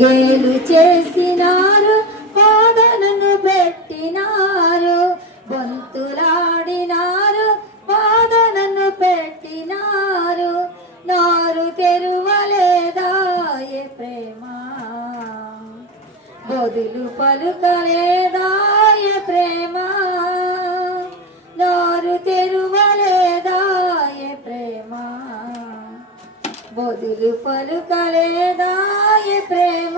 గేలు చేసినారు, వాదనను పెట్టినారు, బొంతులాడినారు, వాదనను పెట్టినారు. నారు తెరువలేదాయే ప్రేమ, బదులు పలుకలేదాయే ప్రేమ. నారు తెరువలేదాయే ప్రేమ, బదులు పలుకలేదాయే ప్రేమ.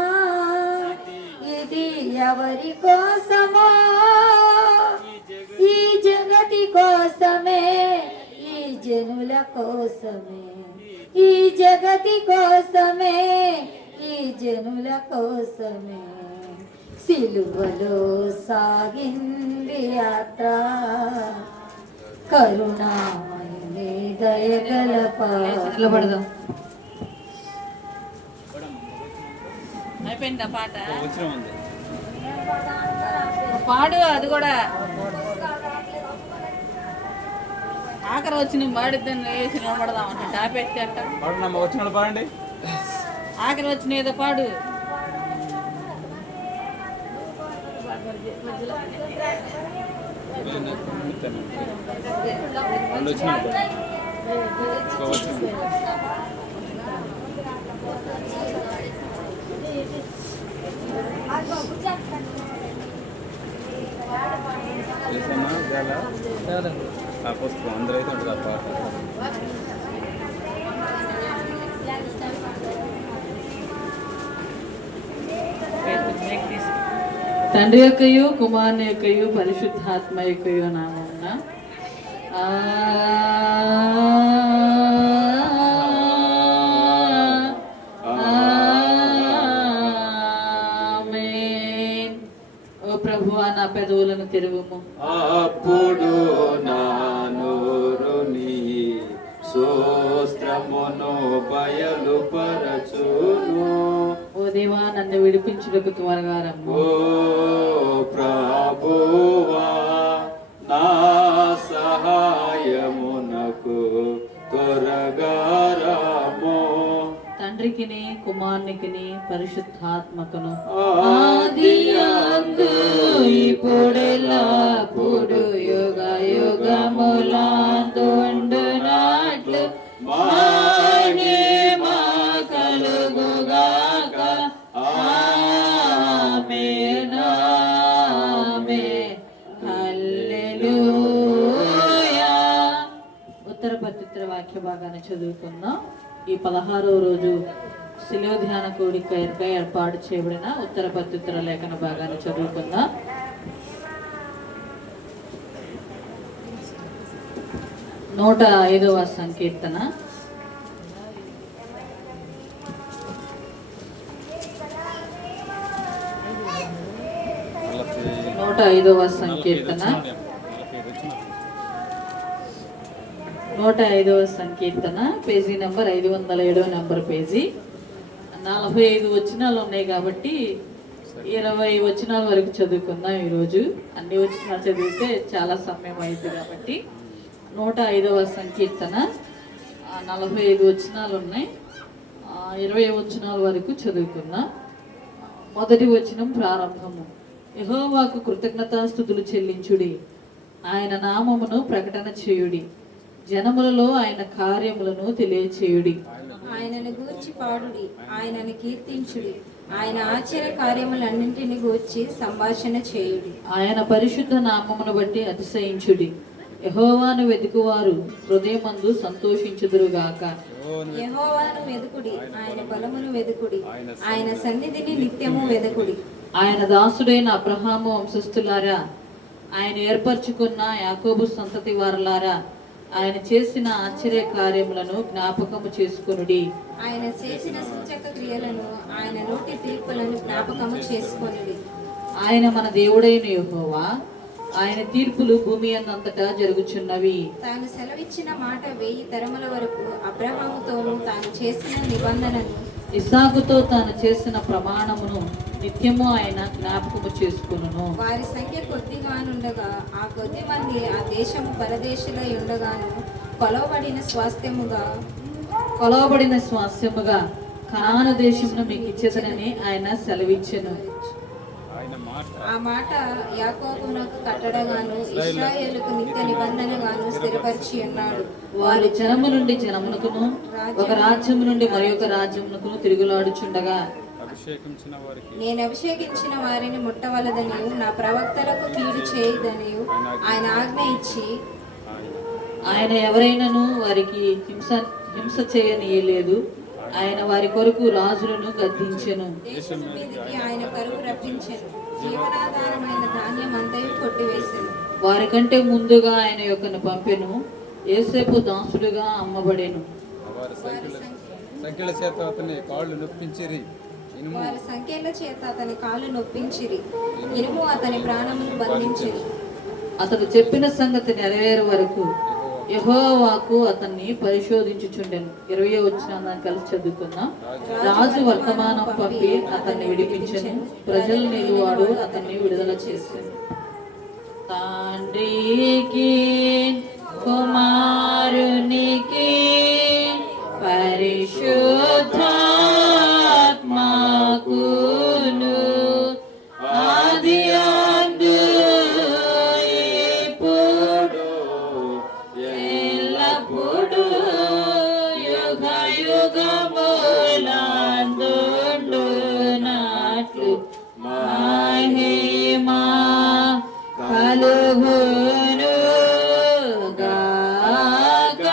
ఇది ఎవరి కోసమో, ఈ జగతి కోసమే, ఈ జనుల కోసమే, ఈ జగతి కోసమే, ఈ జనుల కోసమే. సిలువలో సాగింది యాత్ర, కరుణామయుని దయగల పాటలు. అయిపోయిందా పాట? పాడు, అది కూడా ఆఖరి వచ్చి నువ్వు పాడిద్దాన్ని వేసి నిలబడదామంటే టాపేస్తే అట్ట వచ్చిన పాడండి. ఆఖరి వచ్చిన ఏదో పాడు. పుస్తకం అందరూ అయితే ఉంటుంది ఆ పాట. తండ్రి యొక్కయు కుమారుని యొక్కయు పరిశుద్ధాత్మ యొక్కయు నామమున ఆమేన్. ఓ ప్రభువా, నా పెదవులను తెరువుము. అప్పుడు నా నోరు నీ స్తోత్రమును బయలుపరచును. ఓ దేవా, నన్ను విడిపించుటకు త్వరగా రమ్ము. ఓ ప్రభువా, నా సహాయమునకు త్వరగా రమ్ము. తండ్రికిని కుమారునికిని పరిశుద్ధాత్మకును ఆదియందు ఇప్పుడెల్లప్పుడు యుగ యుగములందుండునట్లు మహిమ కలుగుగాక. ఆమేన్ ఆమేన్ హల్లెలూయా. ఉత్తర ప్రత్యుత్తర వాక్య భాగాన్ని చదువుకుందాం. ఈ 16వ రోజు శిలువ ధ్యాన కోడికై ఏర్పాటు చేయబడిన ఉత్తర ప్రత్యుత్తర లేఖన భాగాన్ని చదువుకుందాం. నూట 5వ సంకీర్తన. నూట 5వ సంకీర్తన 105వ సంకీర్తన పేజీ నెంబర్ 507వ నెంబర్ పేజీ. 45 వచనాలు ఉన్నాయి కాబట్టి 20 వచనాల వరకు చదువుకుందాం ఈరోజు. అన్ని వచనాలు చదివితే చాలా సమయం అయింది కాబట్టి 105వ సంకీర్తన 45 వచనాలు ఉన్నాయి. 20 వచనాల వరకు చదువుకుందాం. మొదటి వచనం ప్రారంభము. యెహోవాకు కృతజ్ఞతాస్తుతులు చెల్లించుడి, ఆయన నామమును ప్రకటన చేయుడి, జనములలో ఆయన కార్యములను తెలియచేయుడి. ఆయనను గూర్చి పాడుడి, ఆయనను కీర్తించుడి, ఆయన ఆశ్చర్య కార్యములన్నింటిని గూర్చి సంభాషణ చేయుడి. ఆయన పరిశుద్ధ నామమును బట్టి అతిశయించుడి, యెహోవాను వెతుకువారు హృదయమందు సంతోషించుదురుగాక. యెహోవాను వెదుకుడి, ఆయన బలమును వెదుకుడి, ఆయన సన్నిధిని నిత్యము వెదుకుడి. ఆయన దాసుడైన అబ్రహాము వంశస్థులారా, ఆయన ఏర్పరచుకున్న యాకోబు సంతతి వారలారా, ఆయన చేసిన ఆశ్చర్య కార్యములను జ్ఞాపకము చేసుకొనుడి. ఆయన చేసిన సూచక క్రియలను, ఆయన నోటి తీర్పులను జ్ఞాపకము చేసుకొనుడి. ఆయన మన దేవుడైన యెహోవా, ఆయన తీర్పులు భూమి అంతటా జరుగుచున్నవి. తాను సెలవిచ్చిన మాట 1000 తరముల వరకు, అబ్రహాముతోను తాను చేసిన నిబంధనను, ఇస్సాకుతో తాను చేసిన ప్రమాణమును నిత్యము ఆయన జ్ఞాపకము చేసుకొనును. వారి సంఖ్య కొద్దిగానుండగా ఆ కొద్ది మంది ఆ దేశము పరదేశులై ఉండగాను కొలవబడిన స్వాస్థ్యముగా కనాను దేశమును మీకు ఇచ్చేదనని ఆయన సెలవిచ్చెను. ఆయన మాట ఆ మాట యాకోబునకు కట్టడగాను ఇశ్రాయేలుకు నిత్య నిబంధనగాను స్థిరపరిచి ఉన్నాడు. వారు జనము నుండి జనమునకును ఒక రాజ్యము నుండి మరి ఒక రాజ్యమునకును తిరుగులాడుచుండగా అభిషేకించిన వారికి నేను అభిషేకించిన వారిని ముట్టవలదనియు నా ప్రవక్తలకు కీడు చేయదనియు ఆయన ఆజ్ఞ ఇచ్చి ఆయన ఎవరైనాను వారికి హింస చేయనీయలేదు. ఆయన వారి కొరకు రాజులను గద్దించెను. దేశం మీదకి ఆయన కరువు రప్పించెను. జీవనాధారమైన ధాన్యం అంతయు కొట్టివేసెను. వారికంటే ముందుగా ఆయన యొక్కను పంపెను. యేసేపు దాసుడుగా అమ్మబడెను. వారి సంఖ్యల చేత అతని కాళ్ళు నొప్పించిరి. ఇనుము వారి సంఖ్యల చేత అతని కాళ్ళు నొప్పించిరి, ఇనుము అతని ప్రాణమును బంధించిరి. అతడు చెప్పిన సంగతి నెరవేరు వరకు యెహోవాకు అతన్ని పరిశోధించుచుండెను. 20 వచ్చిన కలిసి చదువుకుందాం. రాజు వర్తమానం పంపి అతన్ని విడిపించెను. ప్రజలు నిలువాడు అతన్ని విడుదల చేసెను. తండ్రికి కుమారునికి పరిశుద్ధాత్మకును ఆదియందు ఇప్పుడు ఎల్లప్పుడు యుగ యుగములందుండునట్లు మహిమా కలుగును గాక.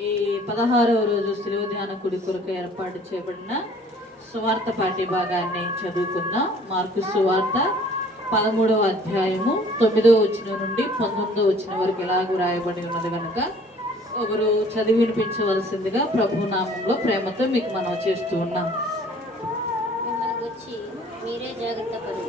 ఈ 16వ రోజు శిలువ ధ్యాన కుడి కొరకు ఏర్పాటు చేయబడిన సువార్త పాఠ్య భాగాన్ని చదువుకుందాం. మార్కు సువార్త 13వ అధ్యాయము 9వ వచనం నుండి 19వ వచనం వరకు ఎలాగూ రాయబడి ఉన్నది కనుక ఒకరు చదివి వినిపించవలసిందిగా ప్రభు నామంలో ప్రేమతో మీకు మనం చేస్తూ ఉన్నాం. మిమ్మల్ని గురించి మీరే జాగ్రత్త పడు.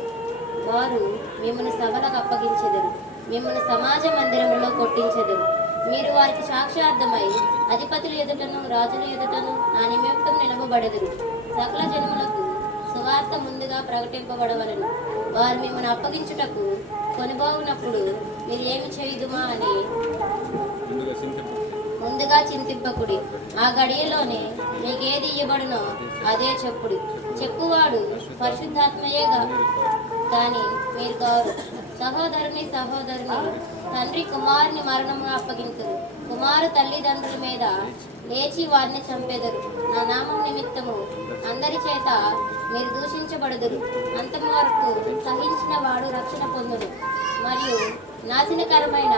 వారు మిమ్మల్ని సభలకు అప్పగించెదరు, మిమ్మల్ని సమాజ మందిరంలో కొట్టించెదరు. మీరు వారికి సాక్ష్యార్థమై అధిపతుల ఎదుటను రాజుల ఎదుటను నా నిమిత్తం నిలవబడెదరు. సకల జనములకు సువార్త ముందుగా ప్రకటింపబడవలను. వారు మిమ్మల్ని అప్పగించుటకు కొనిపోవునప్పుడు మీరు ఏమి చేయుదుమా అని ముందుగా చింతింపకుడి. ఆ గడియలోనే మీకేది ఇవ్వబడునో అదే చెప్పుడు. చెప్పువాడు పరిశుద్ధాత్మయేగా కానీ మీరు కారు. సహోదరుని తండ్రి కుమారుని మరణము అప్పగించరు. కుమారు తల్లిదండ్రుల మీద లేచి వారిని చంపెదరు. నా నామం నిమిత్తము అందరి చేత మీరు దూషించబడదురు. అంతము వరకు సహించిన వాడు రక్షణ పొందును. మరియు నాశనకరమైన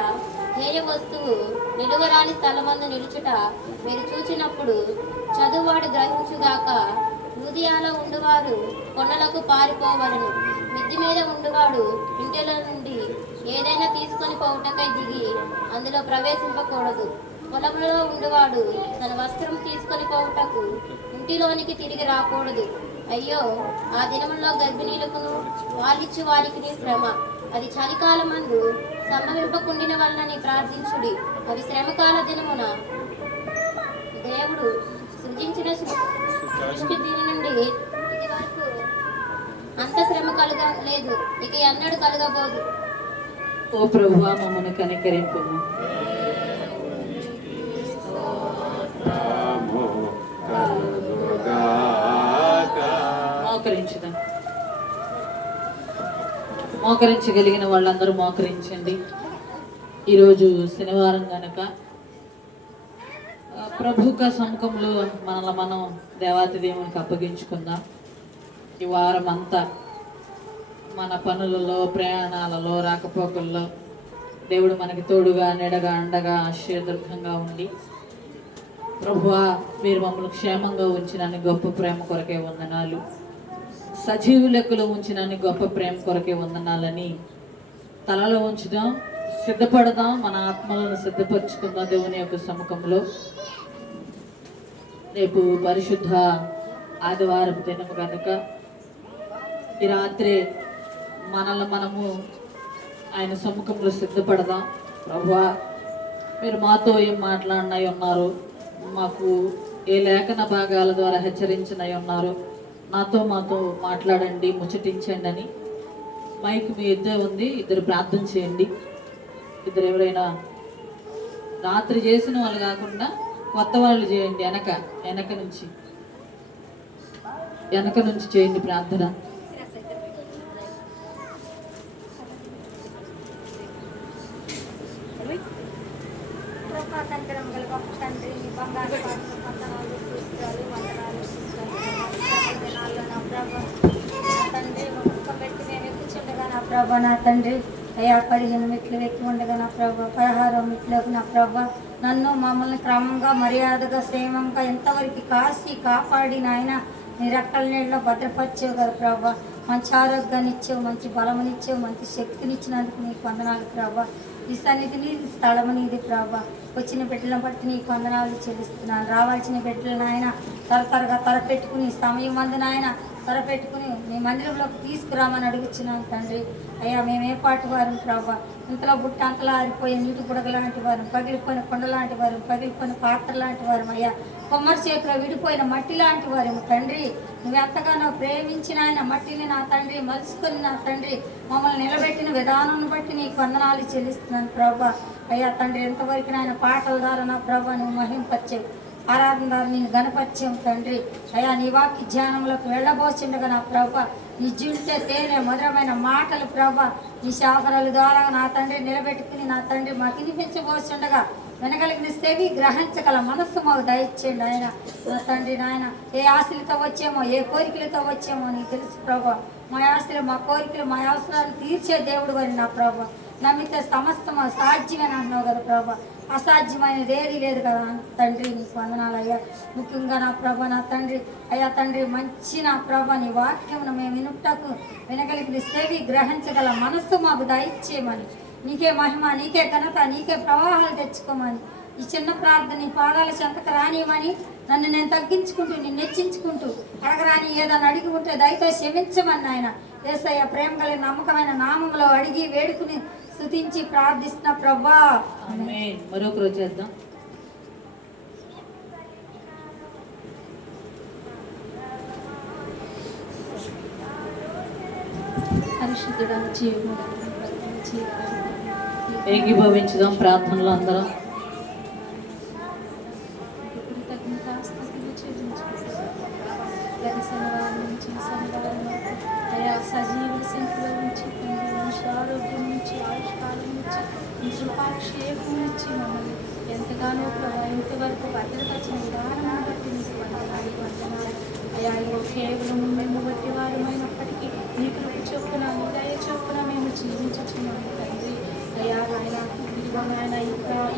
హేయ వస్తువు నిలువరాని స్థలమందు నిలుచుట మీరు చూచినప్పుడు చదువువాడు గ్రహించుగాక. హృదయాలో ఉండువారు కొండలకు పారిపోవలను. మిద్ది మీద ఉండువాడు ఇంటిలో నుండి ఏదైనా తీసుకొని పోవుటకై దిగి అందులో ప్రవేశింపకూడదు. పొలంలో ఉండువాడు తన వస్త్రం తీసుకొని పోవుటకు ఇంటిలోనికి తిరిగి రాకూడదు. అయ్యో, ఆ దినములో గర్భిణీలకును పాలిచ్చు వారికి శ్రమ. అది చలికాలమందు సంభవింపకుండిన వలనని ప్రార్థించుడి. అవి శ్రమకాల దినమున దేవుడు సృజించిన సృష్టి దీని నుండి ఇది వరకు అంత శ్రమ కలగలేదు, ఇక ఎన్నడూ కలగబోదు. ఓ ప్రభువా, మమ్మల్ని కనికరింపుము. మోకరించగలిగిన వాళ్ళందరూ మోకరించండి. ఈరోజు శనివారం కనుక ప్రభుక సముఖంలో మనల్ని మనం దేవాతి దేవునికి అప్పగించుకుందాం. ఈ వారం అంతా మన పనులలో, ప్రయాణాలలో, రాకపోకల్లో దేవుడు మనకి తోడుగా, నీడగా, అండగా, ఆశీర్వాదంగా ఉండి ప్రభువా మీరు మమ్మల్ని క్షేమంగా ఉంచినని గొప్ప ప్రేమ కొరకే వందనాలు. సజీవ లెక్కలో ఉంచినని గొప్ప ప్రేమ కొరకే వందనాలని తలలో ఉంచుదాం. సిద్ధపడదాం, మన ఆత్మలను సిద్ధపరచుకుందాం దేవుని యొక్క సముఖంలో. రేపు పరిశుద్ధ ఆదివారం దినము కనుక ఈ రాత్రి మనల్ని మనము ఆయన సముఖంలో సిద్ధపడదాం. ప్రభువా మీరు మాతో ఏం మాట్లాడినై ఉన్నారు, మాకు ఏ లేఖన భాగాల ద్వారా హెచ్చరించినై ఉన్నారు, మాతో మాట్లాడండి, ముచ్చటించండి అని. మైక్ మీ ఇద్దరు ఉంది, ఇద్దరు ప్రార్థన చేయండి. ఇద్దరు ఎవరైనా రాత్రి చేసిన వాళ్ళు కాకుండా కొత్త వాళ్ళు చేయండి. వెనక నుంచి చేయండి ప్రార్థన. కృపాతంత్రం గల గొప్ప తండ్రి, నీ బంగారు పాత్ర వందనాలు, స్తుతులు, వందనాలు, దినాల్లో నా ప్రభా, నా తండ్రి ముఖం పెట్టి నేను ఎక్కుచుండగా నా ప్రభా, నా తండ్రి అయ్యా 15 మెట్లు ఎక్కి ఉండగా నా ప్రభా, 16వ మెట్లోకి నా ప్రభా నన్ను మమ్మల్ని క్రమంగా మర్యాదగా క్షేమంగా ఎంతవరకు కాసి కాపాడి నాయన నీ రెక్కల నీళ్ళలో భద్రపరిచావు కదా ప్రభా. మంచి ఆరోగ్యాన్ని ఇచ్చావు, మంచి బలమునిచ్చావు, మంచి శక్తినిచ్చినందుకు నీకు వందనాలు ప్రభా. ఈ సన్నిధిని స్థలము నీది ప్రభా. వచ్చిన బిడ్డలను బట్టి నీకు వందనాలు చెల్లిస్తున్నాను. రావాల్సిన బిడ్డలు నాయన త్వరగా త్వరపెట్టుకుని సమయం అందు నాయన త్వరపెట్టుకుని నీ మందిరంలోకి తీసుకురామని అడుగుతున్నాను తండ్రి. అయ్యా మేము ఏ పాటి వారు ప్రభా, ఇంతలో బుట్ట అంతలా ఆరిపోయే నీటి బుడగ లాంటి వారు, పగిలిపోయిన కొండ లాంటి వారు, పగిలిపోయిన పాత్ర లాంటి వారు, అయ్యా కొమ్మరి చేతిలో విడిపోయిన మట్టి లాంటి వారేమో తండ్రి. నువ్వు ఎంతగానో ప్రేమించిన ఆయన మట్టిని నా తండ్రి మలుసుకొని నా తండ్రి మమ్మల్ని నిలబెట్టిన విధానం బట్టి నీకు వందనాలు చెల్లిస్తున్నాను ప్రభా. అయ్యా తండ్రి ఎంతవరకు నాయన పాటల ద్వారా నా ప్రభా నువ్వు మహింపరిచావు, ఆరాధన ద్వారా నేను గణపరిచాము తండ్రి. అయ్యా నీ వాక్య ధ్యానంలోకి వెళ్ళబోతుండగా నా ప్రభా నీ జుంటే తేనె మధురమైన మాటలు ప్రభా నీ శాఖరాల ద్వారా నా తండ్రి నిలబెట్టుకుని నా తండ్రి మాకు వినిపించబోతుండగా వినగలిగిన సేవి గ్రహించగల మనస్సు మాకు దయచేయండి ఆయన. నా తండ్రి నాయన ఏ ఆశలతో వచ్చామో ఏ కోరికలతో వచ్చామో నీకు తెలుసు ప్రభా. మా ఆశలు మా కోరికలు మా అవసరాలు తీర్చే దేవుడు అని నా ప్రభా. నమ్మితే సమస్తము సాధ్యమని అంటున్నావు కదా ప్రభా. అసాధ్యమైనది ఏది లేదు కదా తండ్రి. నీకు వందనాలు అయ్యా. ముఖ్యంగా నా ప్రభా నా తండ్రి అయ్యా తండ్రి మంచి నా ప్రభా నీ వాక్యమును మేము వినుటకు వినగలిగిన సేవి గ్రహించగల మనస్సు మాకు దయచేయమని, నీకే మహిమ, నీకే ఘనత, నీకే ప్రవాహాలు తెచ్చుకోమని ఈ చిన్న ప్రార్థన నీ పాదాల చెంతకు రానియమని నన్ను నేను తగ్గించుకుంటూ నిన్ను హెచ్చించుకుంటూ అడగరాని ఏదైనా అడిగి ఉంటే దయతో క్షమించమని ఆయన యేసయ్య ప్రేమ కలిగిన నమ్మకమైన నామంలో అడిగి వేడుకుని స్తుతించి ప్రార్థిస్తున్న ప్రభా. ఆమేన్. మరొక రోజు చేద్దాం. పరిశుద్ధుడా జీవముడా ఏకీభవించుదాం ప్రార్థనలో అందరం. అయ్యా సజీవుల సంఖ్యలో ఉంచి మంచి ఆరోగ్యం నుంచి ఆయుష్కాలం నుంచి కృపాక్షేమం నుంచి మమ్మల్ని ఎంతగానో ఇంతవరకు భద్రపరిచిన విధానం బట్టి నీకు వందనాలు. అయ్యా ఇగో కేవలం మేము బట్టి వారమైనప్పటికీ నీ కృప చొప్పున నీ దయ చొప్పున మేము జీవించుచున్నాము తండ్రి. అయ్యా నాయన ఇదిగో నాయన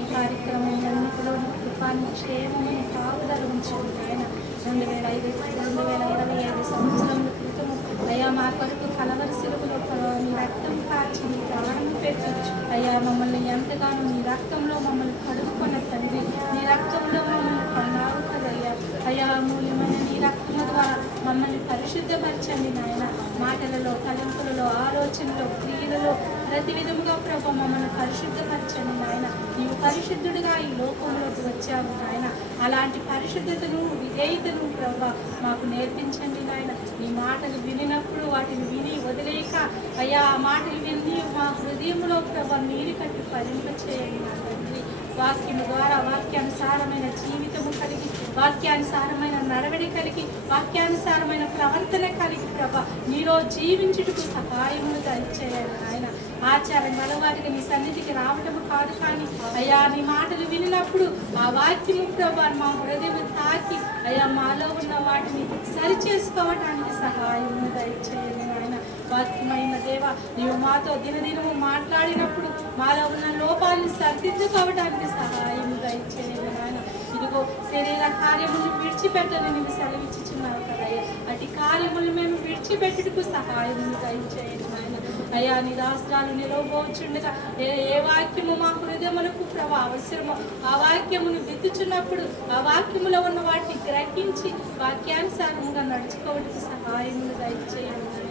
ఈ కార్యక్రమాలన్నిటిలో కృపాన్ని క్షేమమును కాపుదల ఉంచండి నాయన. 2025 సంవత్సరముల క్రితము అయ్యా మా కొరకు కలవరి సిలువలో నీ రక్తం కాచి నీ ప్రాణం పెట్టి అయ్యా మమ్మల్ని ఎంతగానో నీ రక్తంలో మమ్మల్ని కడుగుకున్న తండ్రి. నీ రక్తంలో మమ్మల్ని కొన్నావు కదయ్యా. అయ్యా మూల్యమైన నీ రక్తము ద్వారా మమ్మల్ని పరిశుద్ధపరచండి నాయన. మాటలలో, తలంపులలో, ఆలోచనలో, క్రియలలో ప్రతి విధముగా ప్రభు మమ్మల్ని పరిశుద్ధపరచండి నాయన. నీవు పరిశుద్ధుడిగా ఈ లోకంలోకి వచ్చావు నాయన. అలాంటి పరిశుద్ధతను విధేయతను ప్రభు మాకు నేర్పించండి నాయన. నీ మాటలు వినినప్పుడు వాటిని విని వదిలేక అయ్యా ఆ మాటలు విని మా హృదయంలో ప్రభు నీరు కట్టి ఫలింపచేయండి నా తండ్రి. వాక్యము ద్వారా వాక్యానుసారమైన జీవితము కలిగి, వాక్యానుసారమైన నడవడి కలిగి, వాక్యానుసారమైన ప్రవర్తన కలిగి ప్రభా నీలో జీవించుటకు సహాయమును దయచేయాలి నాయన. ఆచారం గలవారికి నీ సన్నిధికి రావటము కాదు కానీ అయ్యా నీ మాటలు వినినప్పుడు ఆ వాక్యము ప్రభా మా హృదయం తాకి అయ్యా మాలో ఉన్న వాటిని సరి చేసుకోవటానికి సహాయమును దయచేయాలి నాయన. వాక్యమైన దేవ నీవు మాతో దినదినము మాట్లాడినప్పుడు మాలో ఉన్న లోపాలను సరిదిద్దుకోవడానికి సహాయం దయచేయాలి నాయన. ఇదిగో శరీర కార్యములను విడిచిపెట్టని నీవు సెలవిచ్చుచున్నావు కదయ్యా. అటు కార్యములు మేము విడిచిపెట్టుటకు సహాయమును దయచేయండి నాయన. అయ్యా నీ దాస్త్రాలు నిలవబోచుండగా ఏ వాక్యము మా హృదయములకు ప్రభా అవసరమో ఆ వాక్యమును విత్తుచున్నప్పుడు ఆ వాక్యములో ఉన్న వాటిని గ్రహించి వాక్యానుసారముగా నడుచుకోవడానికి సహాయమును దయచేయండి నాయన.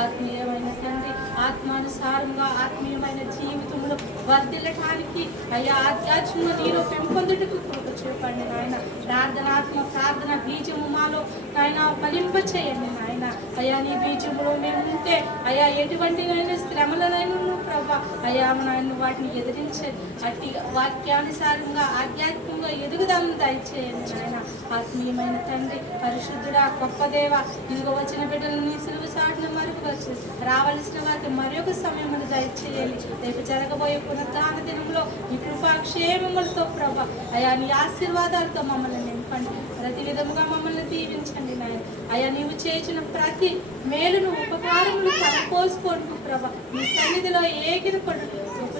ఆత్మీయమైన తండ్రి ఆత్మానుసారంగా ఆత్మీయమైన జీవితంలో వర్ధిల్లటానికి అయ్యా ఆధ్యాత్మిక నీరు పెంపొందుటకు కృప చూపండి నాయన. ప్రార్థన బీజము మాలో నాయన ఫలింపచేయండి నాయన. అయ్యా నీ బీజములో మేము ఉంటే అయ్యా ఎటువంటి శ్రమలనైనా ప్రభా. అయ్యా నాయన వాటిని ఎదిరించే అట్టి వాక్యానుసారంగా ఆధ్యాత్మికంగా ఎదుగుదలను దయచేయండి నాయన. ఆత్మీయమైన తండ్రి, పరిశుద్ధుడా, గొప్ప దేవ, ఇదిగో వచ్చిన బిడ్డలని సులువు సాటిన మరుగు వచ్చి రావలసిన వారికి మరొక సమయమును దయచేయాలి. రేపు జరగబోయే పునరుద్ధాన దినంలో ఈ కృపాక్షేమములతో ప్రభా అయా నీ ఆశీర్వాదాలతో మమ్మల్ని నింపండి. ప్రతి విధముగా మమ్మల్ని దీవించండి నాయన. అయా నీవు చేసిన ప్రతి మేలును ఉపకారములు కనపోసుకోండి ప్రభా. నీ సన్నిధిలో ఏగిరపడు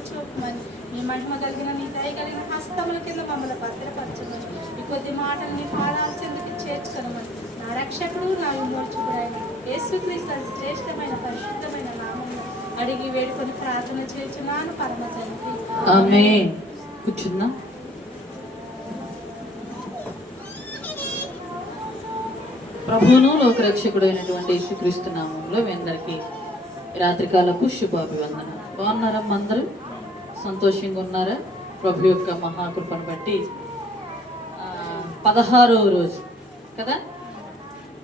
చూపమని నీ మహిమ కలిగిన నీ దయ కలిగిన హస్తముల కింద మమ్మల్ని భద్రపరచమని ఈ కొద్ది మాటలు నీ పాదాల్చెందుకు చేర్చుకోమని నా రక్షకుడు నా విమోచకుడైన యేసుక్రీస్తు శ్రేష్టమైన పరిశుద్ధమైన నామములో అడిగి వేడుకొని ప్రార్థన చేస్తున్నాను పరమ తండ్రి. ఆమేన్. కూర్చుందాం. ప్రభువును లోకరక్షకుడైనటువంటి యేసుక్రీస్తు నామంలో మీ అందరికీ రాత్రికాలపు శుభాభివందన. బాగున్నారమ్మా? అందరూ సంతోషంగా ఉన్నారా? ప్రభు యొక్క మహాకృపను బట్టి 16వ రోజు కదా,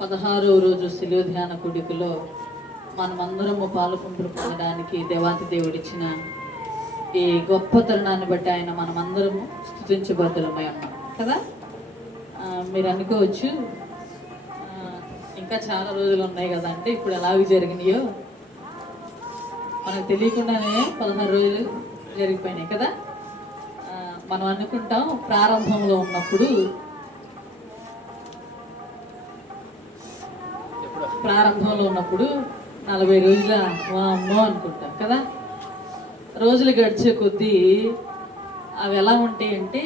16వ రోజు శిలువ ధ్యాన కూడికలో మనమందరము పాలుపంపులు పొందడానికి దేవాతి దేవుడిచ్చిన ఈ గొప్ప తరుణాన్ని బట్టి ఆయన మనమందరము స్తుతించబద్ధులమై ఉన్నాం కదా. మీరు అనుకోవచ్చు ఇంకా చాలా రోజులు ఉన్నాయి కదా అంటే, ఇప్పుడు ఎలాగ జరిగినాయో మనకు తెలియకుండానే 16 రోజులు జరిగిపోయినాయి కదా. మనం అనుకుంటాం ప్రారంభంలో ఉన్నప్పుడు 40 రోజుల అమ్మో అనుకుంటాం కదా. రోజులు గడిచే కొద్దీ అవి ఎలా ఉంటాయి అంటే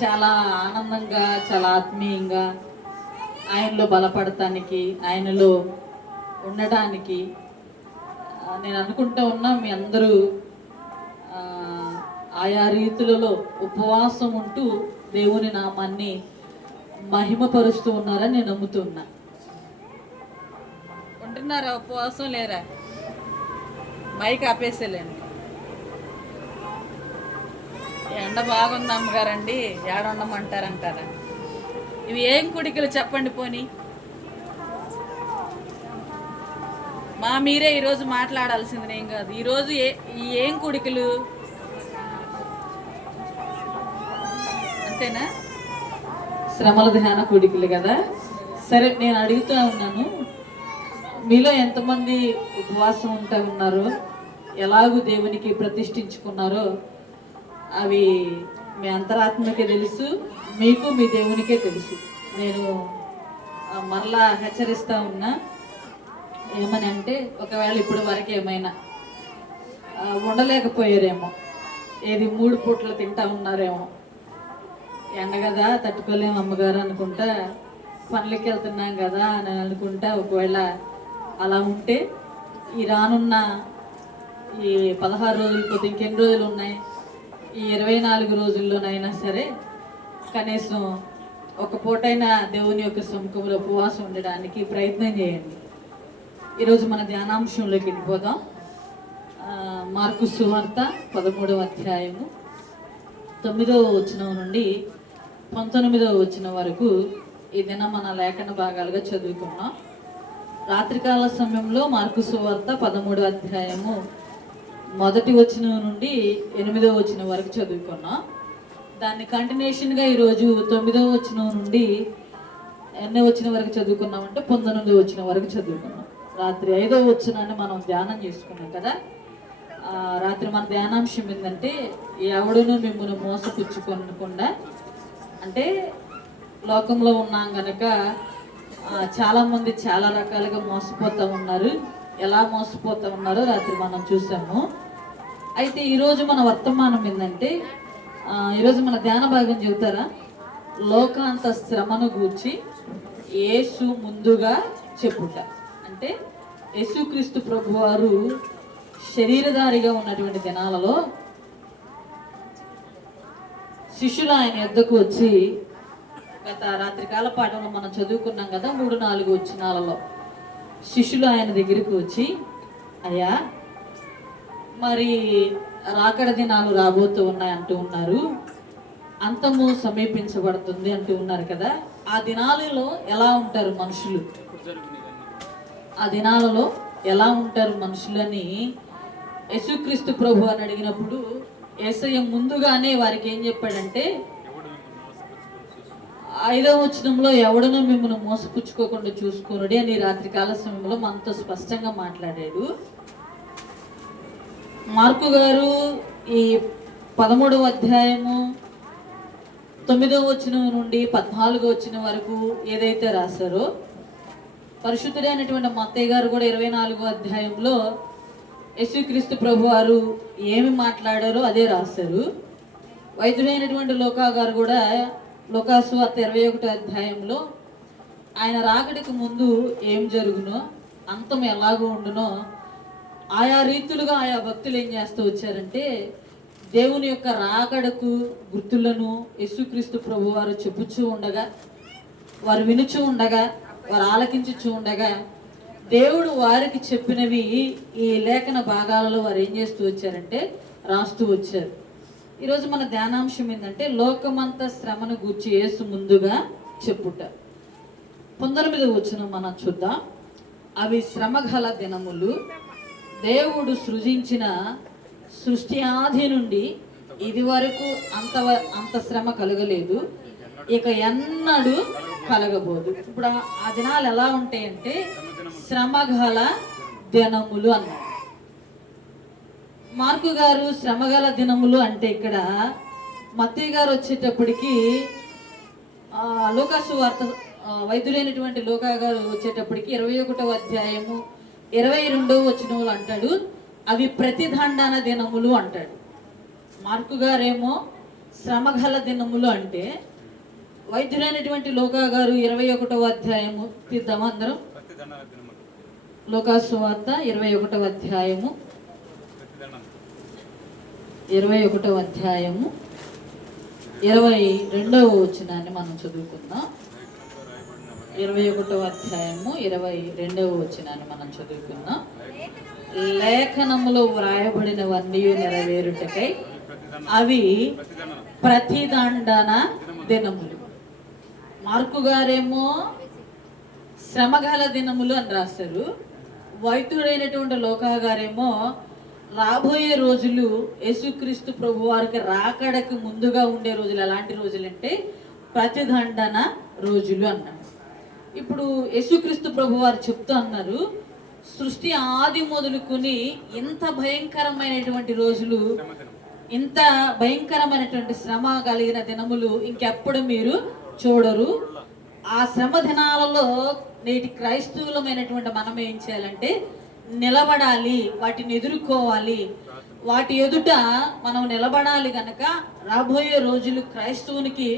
చాలా ఆనందంగా, చాలా ఆత్మీయంగా, ఆయనలో బలపడటానికి, ఆయనలో ఉండటానికి నేను అనుకుంటూ ఉన్నా మీ అందరూ ఆయా రీతులలో ఉపవాసం ఉంటూ దేవుని నామాన్ని మహిమపరుస్తూ ఉన్నారని నేను నమ్ముతున్నా. ఉంటున్నారా? ఉపవాసం లేరా? మైక్ ఆపేసేలేండి. ఎండ బాగుంది అమ్మగారండి, ఏడుండమంటారంటారా? ఇవి ఏం కుడికలు చెప్పండి పోనీ. మీరే ఈరోజు మాట్లాడాల్సింది నేను కాదు. ఈరోజు ఏం కుడికలు అంతేనా? శ్రమల ధ్యాన కుడికలు కదా. సరే, నేను అడుగుతూ ఉన్నాను, మీలో ఎంతమంది ఉపవాసం ఉంటా ఉన్నారో, ఎలాగూ దేవునికి ప్రతిష్ఠించుకున్నారో అవి మీ అంతరాత్మకే తెలుసు, మీకు మీ దేవునికే తెలుసు. నేను మరలా హెచ్చరిస్తూ ఉన్నా. ఏమని అంటే, ఒకవేళ ఇప్పుడు వరకు ఏమైనా ఉండలేకపోయారేమో, ఏది 3 పూటలు తింటా ఉన్నారేమో, ఎండ కదా తట్టుకోలేము అమ్మగారు అనుకుంటా, పనులకి వెళ్తున్నాం కదా అని అనుకుంటా, ఒకవేళ అలా ఉంటే ఈ రానున్న ఈ 16 రోజులు కొద్ది ఇంకెన్ని రోజులు ఉన్నాయి, ఈ 24 రోజుల్లోనైనా సరే కనీసం ఒక పూటైనా దేవుని యొక్క సముఖంలో ఉపవాసం ఉండడానికి ప్రయత్నం చేయండి. ఈరోజు మన ధ్యానాంశంలోకి వెళ్ళిపోదాం. మార్కు సువార్త 13వ అధ్యాయము 9వ వచనం నుండి 19వ వచనం వరకు ఈ దిన మన లేఖన భాగాలుగా చదువుకున్నాం. రాత్రికాల సమయంలో మార్కు సువార్త 13వ అధ్యాయము 1వ వచనం నుండి 8వ వచనం వరకు చదువుకున్నాం. దాన్ని కంటిన్యూషన్గా ఈరోజు 9వ వచనం నుండి ఎన్నో వచనం వరకు చదువుకున్నామంటే 19వ వచనం వరకు చదువుకున్నాం. రాత్రి 5వ వచనాన్ని మనం ధ్యానం చేసుకున్నాం కదా. రాత్రి మన ధ్యానాంశం ఏంటంటే, ఎవడును మిమ్మల్ని మోసపుచ్చుకోనకుండా, అంటే లోకంలో ఉన్నాం కనుక చాలామంది చాలా రకాలుగా మోసపోతూ ఉన్నారు. ఎలా మోసపోతూ ఉన్నారో రాత్రి మనం చూసాము. అయితే ఈరోజు మన వర్తమానం ఏంటంటే, ఈరోజు మన ధ్యాన భాగం చెబుతారా, లోకాంత శ్రమను గూర్చి యేసు ముందుగా చెప్పుట. అంటే యేసుక్రీస్తు ప్రభువారు శరీరధారిగా ఉన్నటువంటి దినాలలో శిష్యులు ఆయన యొద్దకు వచ్చి, గత రాత్రికాల పాఠంలో మనం చదువుకున్నాం కదా, 3-4 వచనాలలో శిష్యులు ఆయన దగ్గరికి వచ్చి, అయ్యా మరి రాకడ దినాలు రాబోతూ ఉన్నాయి అంటూ ఉన్నారు, అంతము సమీపించబడుతుంది అంటూ ఉన్నారు కదా. ఆ దినాలలో ఎలా ఉంటారు మనుషులు, ఆ దినాలలో ఎలా ఉంటారు మనుషులని యేసుక్రీస్తు ప్రభు అని అడిగినప్పుడు యేసయ్య ముందుగానే వారికి ఏం చెప్పాడంటే 5వ వచనంలో ఎవడనో మిమ్మల్ని మోసపుచ్చుకోకుండా చూసుకోనుడి అని రాత్రికాల సమయంలో మనతో స్పష్టంగా మాట్లాడాడు. మార్కు గారు ఈ 13వ అధ్యాయము 9వ వచనం నుండి 14వ వచనం వరకు ఏదైతే రాశారో, పరిశుద్ధుడైనటువంటి మత్తయ్య గారు కూడా 24వ అధ్యాయంలో యేసుక్రీస్తు ప్రభు వారు ఏమి మాట్లాడారో అదే రాశారు. వైద్యుడైనటువంటి లోకా గారు కూడా లోకాసు వార్త 21వ అధ్యాయంలో ఆయన రాకడికి ముందు ఏం జరుగునో, అంతం ఎలాగో ఉండునో ఆయా రీతులుగా ఆయా భక్తులు ఏం చేస్తూ వచ్చారంటే దేవుని యొక్క రాకడకు గుర్తులను యేసుక్రీస్తు ప్రభు వారు చెప్పుచూ ఉండగా, వారు వినుచూ ఉండగా, వారు ఆలకించుచూ ఉండగా దేవుడు వారికి చెప్పినవి ఈ లేఖన భాగాలలో వారు ఏం చేస్తూ వచ్చారంటే రాస్తూ వచ్చారు. ఈరోజు మన ధ్యానాంశం ఏంటంటే లోకమంతా శ్రమను గూర్చి యేసు ముందుగా చెప్పుట. 19వ వచనం మనం చూద్దాం. అవి శ్రమగల దినములు, దేవుడు సృజించిన సృష్టి ఆది నుండి ఇది వరకు అంత శ్రమ కలగలేదు, ఇక ఎన్నడూ కలగబోదు. ఇప్పుడు ఆ దినాలు ఎలా ఉంటాయంటే శ్రమగల దినములు అన్నారు. మార్కు గారు శ్రమగల దినములు అంటే ఇక్కడ మత్తయ్య గారు వచ్చేటప్పటికి లోకాసు వార్త వైద్యులైనటువంటి లోకా గారు వచ్చేటప్పటికి 21వ అధ్యాయము 22వ వచనములు అంటాడు అవి ప్రతిదండన దినములు అంటాడు. మార్కు గారేమో శ్రమగల దినములు అంటే, వైద్యులైనటువంటి లోకా గారు 21వ అధ్యాయము తీద్దాం అందరం. లోకాసు వార్త 21వ అధ్యాయము 22వ వచనాన్ని మనం చదువుకుందాం. 21వ అధ్యాయము 22వ వచనాన్ని మనం చదువుకుందాం. లేఖనములో వ్రాయబడినవన్నీ నెరవేరుటకై అవి ప్రతిదండన దినములు. మార్కు గారేమో శ్రమగల దినములు అని రాశారు. వైద్యుడైనటువంటి లోకా గారేమో రాబోయే రోజులు యేసుక్రీస్తు ప్రభు వారికి రాకడకు ముందుగా ఉండే రోజులు ఎలాంటి రోజులు అంటే ప్రతిదండన రోజులు అన్నారు. ఇప్పుడు యేసుక్రీస్తు ప్రభు వారు చెప్తూ అన్నారు, సృష్టి ఆది మొదలుకొని ఇంత భయంకరమైనటువంటి రోజులు, ఇంత భయంకరమైనటువంటి శ్రమ కలిగిన దినములు ఇంకెప్పుడు మీరు చూడరు. ఆ శ్రమ దినాలలో నేటి క్రైస్తవులమైనటువంటి మనం ఏం చేయాలంటే నిలబడాలి, వాటిని ఎదుర్కోవాలి, వాటి ఎదుట మనం నిలబడాలి. కనుక రాబోయే రోజులు క్రైస్తవునికి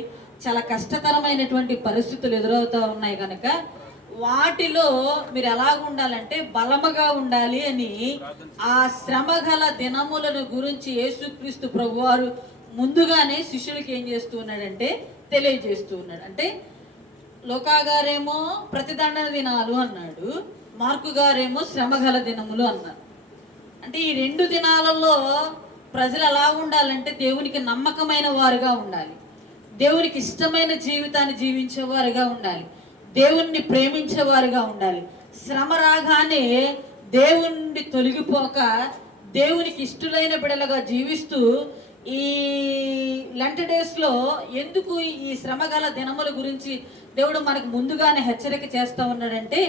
చాలా కష్టతరమైనటువంటి పరిస్థితులు ఎదురవుతూ ఉన్నాయి. కనుక వాటిలో మీరు ఎలాగ ఉండాలంటే బలముగా ఉండాలి అని ఆ శ్రమగల దినములను గురించి యేసుక్రీస్తు ప్రభువారు ముందుగానే శిష్యులకి ఏం చేస్తూ ఉన్నాడంటే తెలియజేస్తూ ఉన్నాడు. అంటే లోకా గారేమో ప్రతిదండన దినాలు అన్నాడు, మార్కు గారేమో శ్రమగల దినములు అన్నారు. అంటే ఈ 2 దినాలలో ప్రజలు ఎలా ఉండాలంటే దేవునికి నమ్మకమైన వారుగా ఉండాలి, దేవునికి ఇష్టమైన జీవితాన్ని జీవించేవారుగా ఉండాలి, దేవుణ్ణి ప్రేమించేవారుగా ఉండాలి. శ్రమ రాగానే దేవుణ్ణి తొలగిపోక దేవునికి ఇష్టలైన బిడ్డలుగా జీవిస్తూ ఈ లెంట్ డేస్లో ఎందుకు ఈ శ్రమగల దినముల గురించి దేవుడు మనకు ముందుగానే హెచ్చరిక చేస్తూ ఉన్నాడంటే,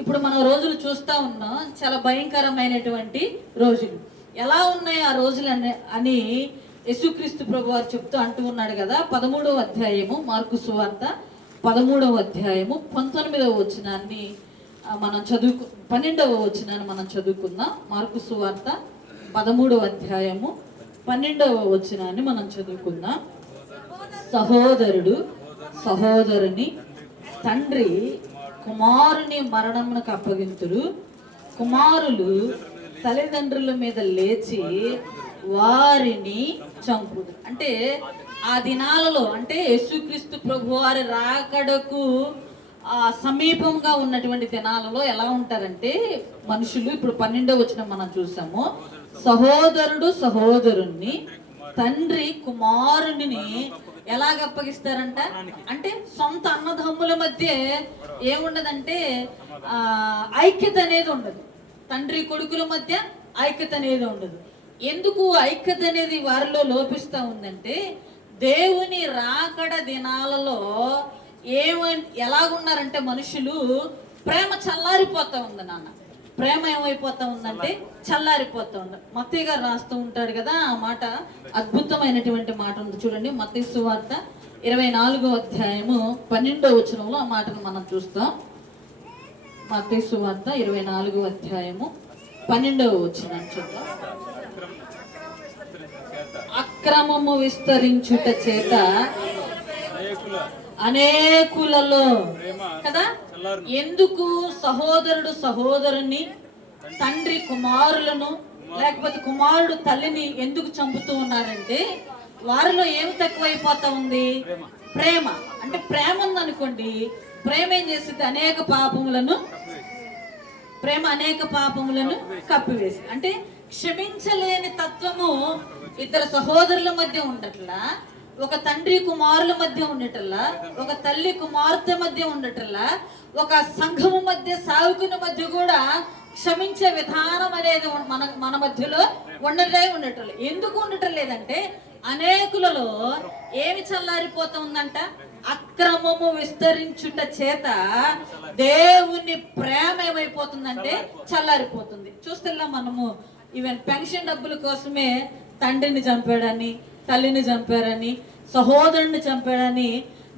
ఇప్పుడు మనం రోజులు చూస్తూ ఉన్నాం, చాలా భయంకరమైనటువంటి రోజులు. ఎలా ఉన్నాయి ఆ రోజులు అని యేసుక్రీస్తు ప్రభు వారు చెప్తూ అంటూ ఉన్నాడు కదా. 13వ అధ్యాయము మార్కు సువార్త 13వ అధ్యాయము 19వ వచనాన్ని మనం 12వ వచనాన్ని మనం చదువుకుందాం. మార్కు సువార్త 13వ అధ్యాయము 12వ వచనాన్ని మనం చదువుకుందాం. సహోదరుడు సహోదరుని తండ్రి కుమారుని మరణమునకు అప్పగింతురు, కుమారులు తల్లిదండ్రుల మీద లేచి వారిని చంపుదు. అంటే ఆ దినాలలో అంటే యేసుక్రీస్తు ప్రభు వారి రాకడకు సమీపంగా ఉన్నటువంటి దినాలలో ఎలా ఉంటారంటే మనుషులు, ఇప్పుడు 12వ వచనం మనం చూసాము, సహోదరుడు సహోదరుణ్ణి, తండ్రి కుమారుని ఎలాగ అప్పగిస్తారంట అంటే సొంత అన్నదమ్ముల మధ్య ఏముండదంటే ఐక్యత అనేది ఉండదు, తండ్రి కొడుకుల మధ్య ఐక్యత అనేది ఉండదు. ఎందుకు ఐక్యత అనేది వారిలో లోపిస్తూ ఉందంటే దేవుని రాకడ దినాలలో ఎలాగున్నారంటే మనుషులు ప్రేమ చల్లారిపోతా ఉంది నాన్న. ప్రేమ ఏమైపోతా ఉందంటే చల్లారిపోతా ఉంది. మత్తయి గారు రాస్తూ ఉంటాడు కదా, ఆ మాట అద్భుతమైనటువంటి మాట ఉంది చూడండి. మత్తయి సువార్త 24వ అధ్యాయము 12వ వచనంలో ఆ మాటను మనం చూస్తాం. మత్తయి సువార్త 24వ అధ్యాయము 12వ వచనం చూద్దాం. అక్రమము విస్తరించుట చేత అనేకులలో కదా, ఎందుకు సహోదరుడు సహోదరుని, తండ్రి కుమారులను, లేకపోతే కుమారుడు తల్లిని ఎందుకు చంపుతూ ఉన్నారంటే వారిలో ఏం తక్కువైపోతా ఉంది? ప్రేమ. అంటే ప్రేమ ఉందనుకోండి, ప్రేమ ఏం చేస్తుంది? ప్రేమ అనేక పాపములను కప్పివేసి, అంటే క్షమించలేని తత్వము ఇద్దరు సహోదరుల మధ్య ఉండట్లా, ఒక తండ్రి కుమారుల మధ్య ఉండటల్లా, ఒక తల్లి కుమార్తె మధ్య ఉండటల్లా, ఒక సంఘము మధ్య, సావుకుని మధ్య కూడా క్షమించే విధానం అనేది మన మధ్యలో ఉండటం. ఎందుకు ఉండటం లేదంటే అనేకులలో ఏమి చల్లారిపోతుందంట? అక్రమము విస్తరించుట చేత దేవుని ప్రేమ ఏమైపోతుందంటే చల్లారిపోతుంది. చూస్తున్నాం మనము, ఈవెన్ పెన్షన్ డబ్బుల కోసమే తండ్రిని చంపాడని, తల్లిని చంపారని, సహోదరుని చంపాడని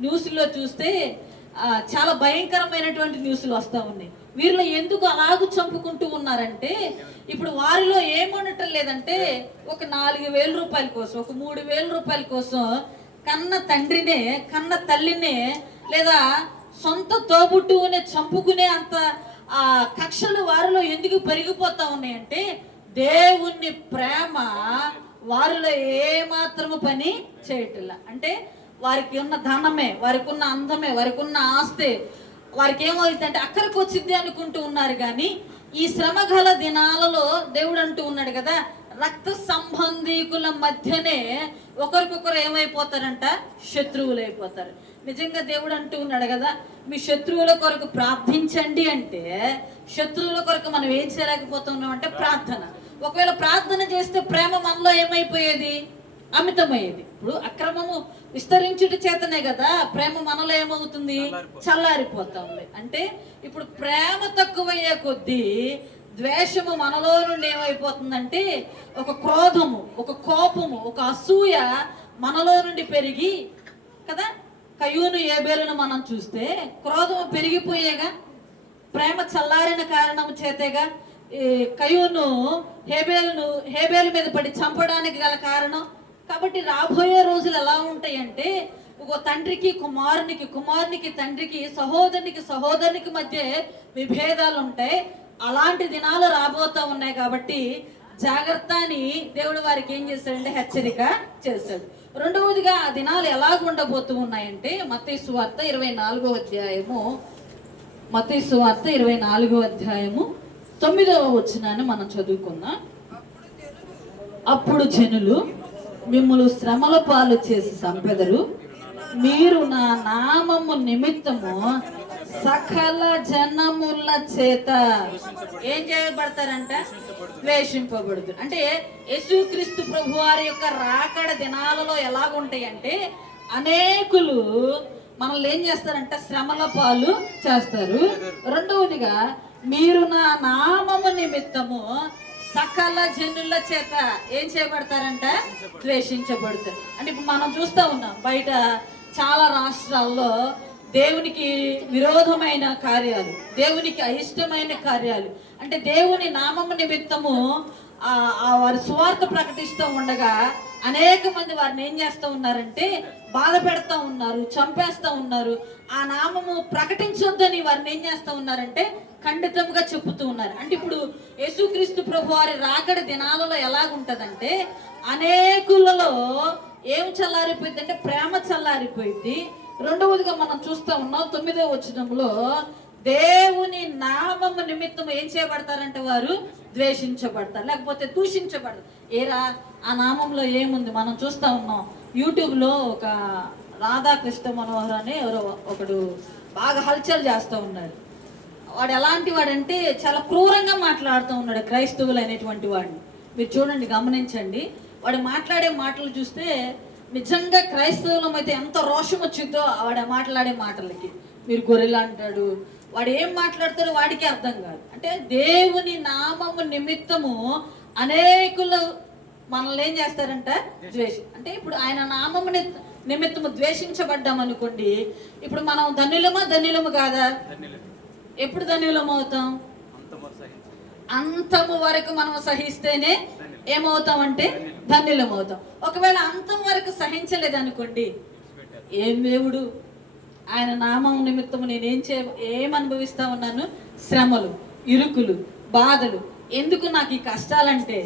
న్యూస్లో చూస్తే చాలా భయంకరమైనటువంటి న్యూస్లు వస్తూ ఉన్నాయి. వీరిలో ఎందుకు అలాగూ చంపుకుంటూ ఉన్నారంటే ఇప్పుడు వారిలో ఏముండటం లేదంటే ఒక 4,000 రూపాయల కోసం, ఒక 3,000 రూపాయల కోసం కన్న తండ్రినే, కన్న తల్లినే, లేదా సొంత తోబుట్టువునే చంపుకునే అంత కక్షలు వారిలో ఎందుకు పెరిగిపోతా ఉన్నాయంటే దేవుని ప్రేమ వారిలో ఏమాత్రము పని చేయట్లా. అంటే వారికి ఉన్న ధనమే, వారికి ఉన్న అందమే, వారికి ఉన్న ఆస్తే వారికి ఏమవుతుందంటే అక్కడికి వచ్చింది అనుకుంటూ ఉన్నారు. కానీ ఈ శ్రమగల దినాలలో దేవుడు అంటూ ఉన్నాడు కదా, రక్త సంబంధీకుల మధ్యనే ఒకరికొకరు ఏమైపోతారంట? శత్రువులు అయిపోతారు. నిజంగా దేవుడు అంటూ ఉన్నాడు కదా, మీ శత్రువుల కొరకు ప్రార్థించండి అంటే శత్రువుల కొరకు మనం ఏం చేయలేకపోతున్నాం అంటే ప్రార్థన. ఒకవేళ ప్రార్థన చేస్తే ప్రేమ మనలో ఏమైపోయేది? అమితమయ్యేది. ఇప్పుడు అక్రమము విస్తరించుట చేతనే కదా ప్రేమ మనలో ఏమవుతుంది? చల్లారిపోతా ఉంది. అంటే ఇప్పుడు ప్రేమ తక్కువయ్యే కొద్దీ ద్వేషము మనలో నుండి ఏమైపోతుందంటే ఒక క్రోధము, ఒక కోపము, ఒక అసూయ మనలో నుండి పెరిగి కదా, కయ్యూను ఏబేలును మనం చూస్తే క్రోధము పెరిగిపోయేగా, ప్రేమ చల్లారిన కారణం చేతేగా కయ్యూను హేబేలు మీద పడి చంపడానికి గల కారణం. కాబట్టి రాబోయే రోజులు ఎలా ఉంటాయంటే ఒక తండ్రికి కుమారునికి, కుమారునికి తండ్రికి, సహోదరునికి మధ్య విభేదాలు ఉంటాయి. అలాంటి దినాలు రాబోతూ ఉన్నాయి. కాబట్టి జాగ్రత్త అని దేవుడు వారికి ఏం చేశాడంటే హెచ్చరిక చేశాడు. రెండవదిగా ఆ దినాలు ఎలాగ ఉండబోతూ ఉన్నాయంటే మత్తయి సువార్త 24వ అధ్యాయము, మత్తయి సువార్త 24వ అధ్యాయము 9వ వచనాన్ని మనం చదువుకుందాం. అప్పుడు జనులు మిమ్ములు శ్రమల పాలు చేసి సంపెదరు, మీరు నా నామము నిమిత్తము సకల జనముల చేత ఏం చేయబడతారంట? ద్వేషింపబడుతుంది. అంటే యేసుక్రీస్తు ప్రభు వారి యొక్క రాకడ దినాలలో ఎలాగుంటాయంటే అనేకులు మనల్ని ఏం చేస్తారంట? శ్రమల పాలు చేస్తారు. రెండవదిగా మీరు నా నామము నిమిత్తము సకల జనుల చేత ఏం చేయబడతారంట? ద్వేషించబడతారు. అంటే ఇప్పుడు మనం చూస్తూ ఉన్నాం బయట చాలా రాష్ట్రాల్లో దేవునికి విరోధమైన కార్యాలు, దేవునికి అయిష్టమైన కార్యాలు, అంటే దేవుని నామము నిమిత్తము వారి సువార్త ప్రకటిస్తూ ఉండగా అనేక మంది వారిని ఏం చేస్తూ ఉన్నారంటే బాధ పెడతా ఉన్నారు, చంపేస్తూ ఉన్నారు. ఆ నామము ప్రకటించొద్దని వారిని ఏం చేస్తూ ఉన్నారంటే ఖండితంగా చెప్పుతూ ఉన్నారు. అంటే ఇప్పుడు యేసుక్రీస్తు ప్రభు వారి రాకడ దినాలలో ఎలాగుంటదంటే అనేకులలో ఏం చల్లారిపోయింది అంటే ప్రేమ చల్లారిపోయింది. రెండవదిగా మనం చూస్తూ ఉన్నాం 9వ వచనంలో దేవుని నామము నిమిత్తం ఏం చేయబడతారంటే వారు ద్వేషించబడతారు, లేకపోతే దూషించబడతారు. ఏరా ఆ నామంలో ఏముంది? మనం చూస్తూ ఉన్నాం యూట్యూబ్లో ఒక రాధాకృష్ణ మనోహర్ అని ఎవరో ఒకడు బాగా హల్చల్ చేస్తూ ఉన్నాడు. వాడు ఎలాంటి వాడంటే చాలా క్రూరంగా మాట్లాడుతూ ఉన్నాడు క్రైస్తవులు అనేటువంటి వాడిని. మీరు చూడండి, గమనించండి. వాడు మాట్లాడే మాటలు చూస్తే నిజంగా క్రైస్తవులం అయితే ఎంత రోషం వచ్చిందో వాడు మాట్లాడే మాటలకి. మీరు గొర్రెలు అంటాడు, వాడు ఏం మాట్లాడతాడో వాడికి అర్థం కాదు. అంటే దేవుని నామము నిమిత్తము అనేకులు మనల్ని ఏం చేస్తారంట, అంటే ఇప్పుడు ఆయన నామము నిమిత్తము ద్వేషించబడ్డాం అనుకోండి, ఇప్పుడు మనం ధన్యులము కాదా? ఎప్పుడు ధన్యులం అవుతాం? అంతము వరకు మనం సహిస్తేనే ఏమవుతామంటే ధన్యులం అవుతాం. ఒకవేళ అంతం వరకు సహించలేదనుకోండి, ఏం దేవుడు, ఆయన నామం నిమిత్తము నేనేం ఏం అనుభవిస్తా ఉన్నాను? శ్రమలు, ఇరుకులు, బాధలు. ఎందుకు నాకు ఈ కష్టాలంటే,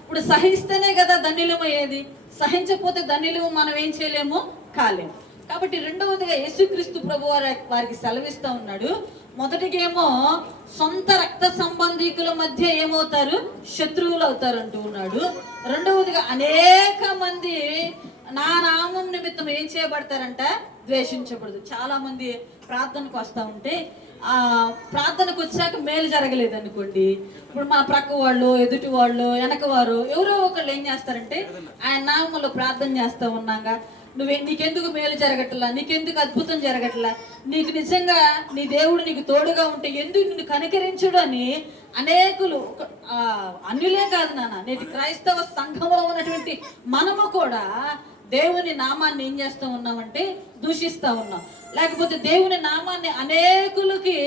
ఇప్పుడు సహిస్తేనే కదా ధన్యులం అయ్యేది. సహించకపోతే ధన్యులు మనం ఏం చేయలేము, కాలేము. కాబట్టి రెండవదిగా యేసుక్రీస్తు ప్రభు వారికి సెలవిస్తూ ఉన్నాడు. మొదటిగేమో సొంత రక్త సంబంధికుల మధ్య ఏమవుతారు, శత్రువులు అవుతారు అంటూ ఉన్నాడు. రెండవదిగా అనేక మంది నా నామం నిమిత్తం ఏం చేయబడతారంట, ద్వేషించబడదు. చాలా మంది ప్రార్థనకు వస్తూ ఉంటే ఆ ప్రార్థనకు వచ్చాక మేలు జరగలేదు అనుకోండి, ఇప్పుడు మన ప్రక్క వాళ్ళు, ఎదుటి వాళ్ళు, వెనక వారు ఎవరో ఒకళ్ళు ఏం చేస్తారంటే, ఆయన నామంలో ప్రార్థన చేస్తూ ఉన్నాగా నీకెందుకు మేలు జరగట్లా, నీకెందుకు అద్భుతం జరగట్లా, నీకు నిజంగా నీ దేవుడు నీకు తోడుగా ఉంటే ఎందుకు నిన్ను కనికరించడు అని అనేకులు, అన్యులే కాదు నాన్న, నేటి క్రైస్తవ సంఘంలో ఉన్నటువంటి మనము కూడా దేవుని నామాన్ని ఏం చేస్తూ ఉన్నామంటే దూషిస్తూ ఉన్నాం. లేకపోతే దేవుని నామాన్ని అనేకులకి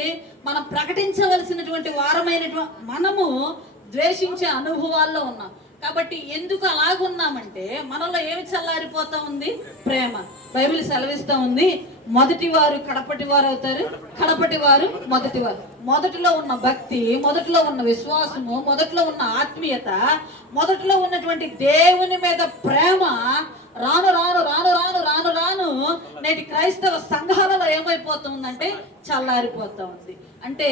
మనం ప్రకటించవలసినటువంటి వారమైనటువంటి మనము ద్వేషించే అనుభవాల్లో ఉన్నాం. కాబట్టి ఎందుకు అలాగున్నామంటే మనలో ఏమి చల్లారిపోతా ఉంది, ప్రేమ. బైబిల్ సెలవిస్తూ ఉంది, మొదటి వారు కడపటి వారు అవుతారు, కడపటి వారు మొదటి వారు. మొదటిలో ఉన్న భక్తి, మొదటిలో ఉన్న విశ్వాసము, మొదటిలో ఉన్న ఆత్మీయత, మొదటిలో ఉన్నటువంటి దేవుని మీద ప్రేమ రాను రాను రాను రాను రాను రాను నేటి క్రైస్తవ సంఘాలలో ఏమైపోతుందంటే చల్లారిపోతా ఉంది. అంటే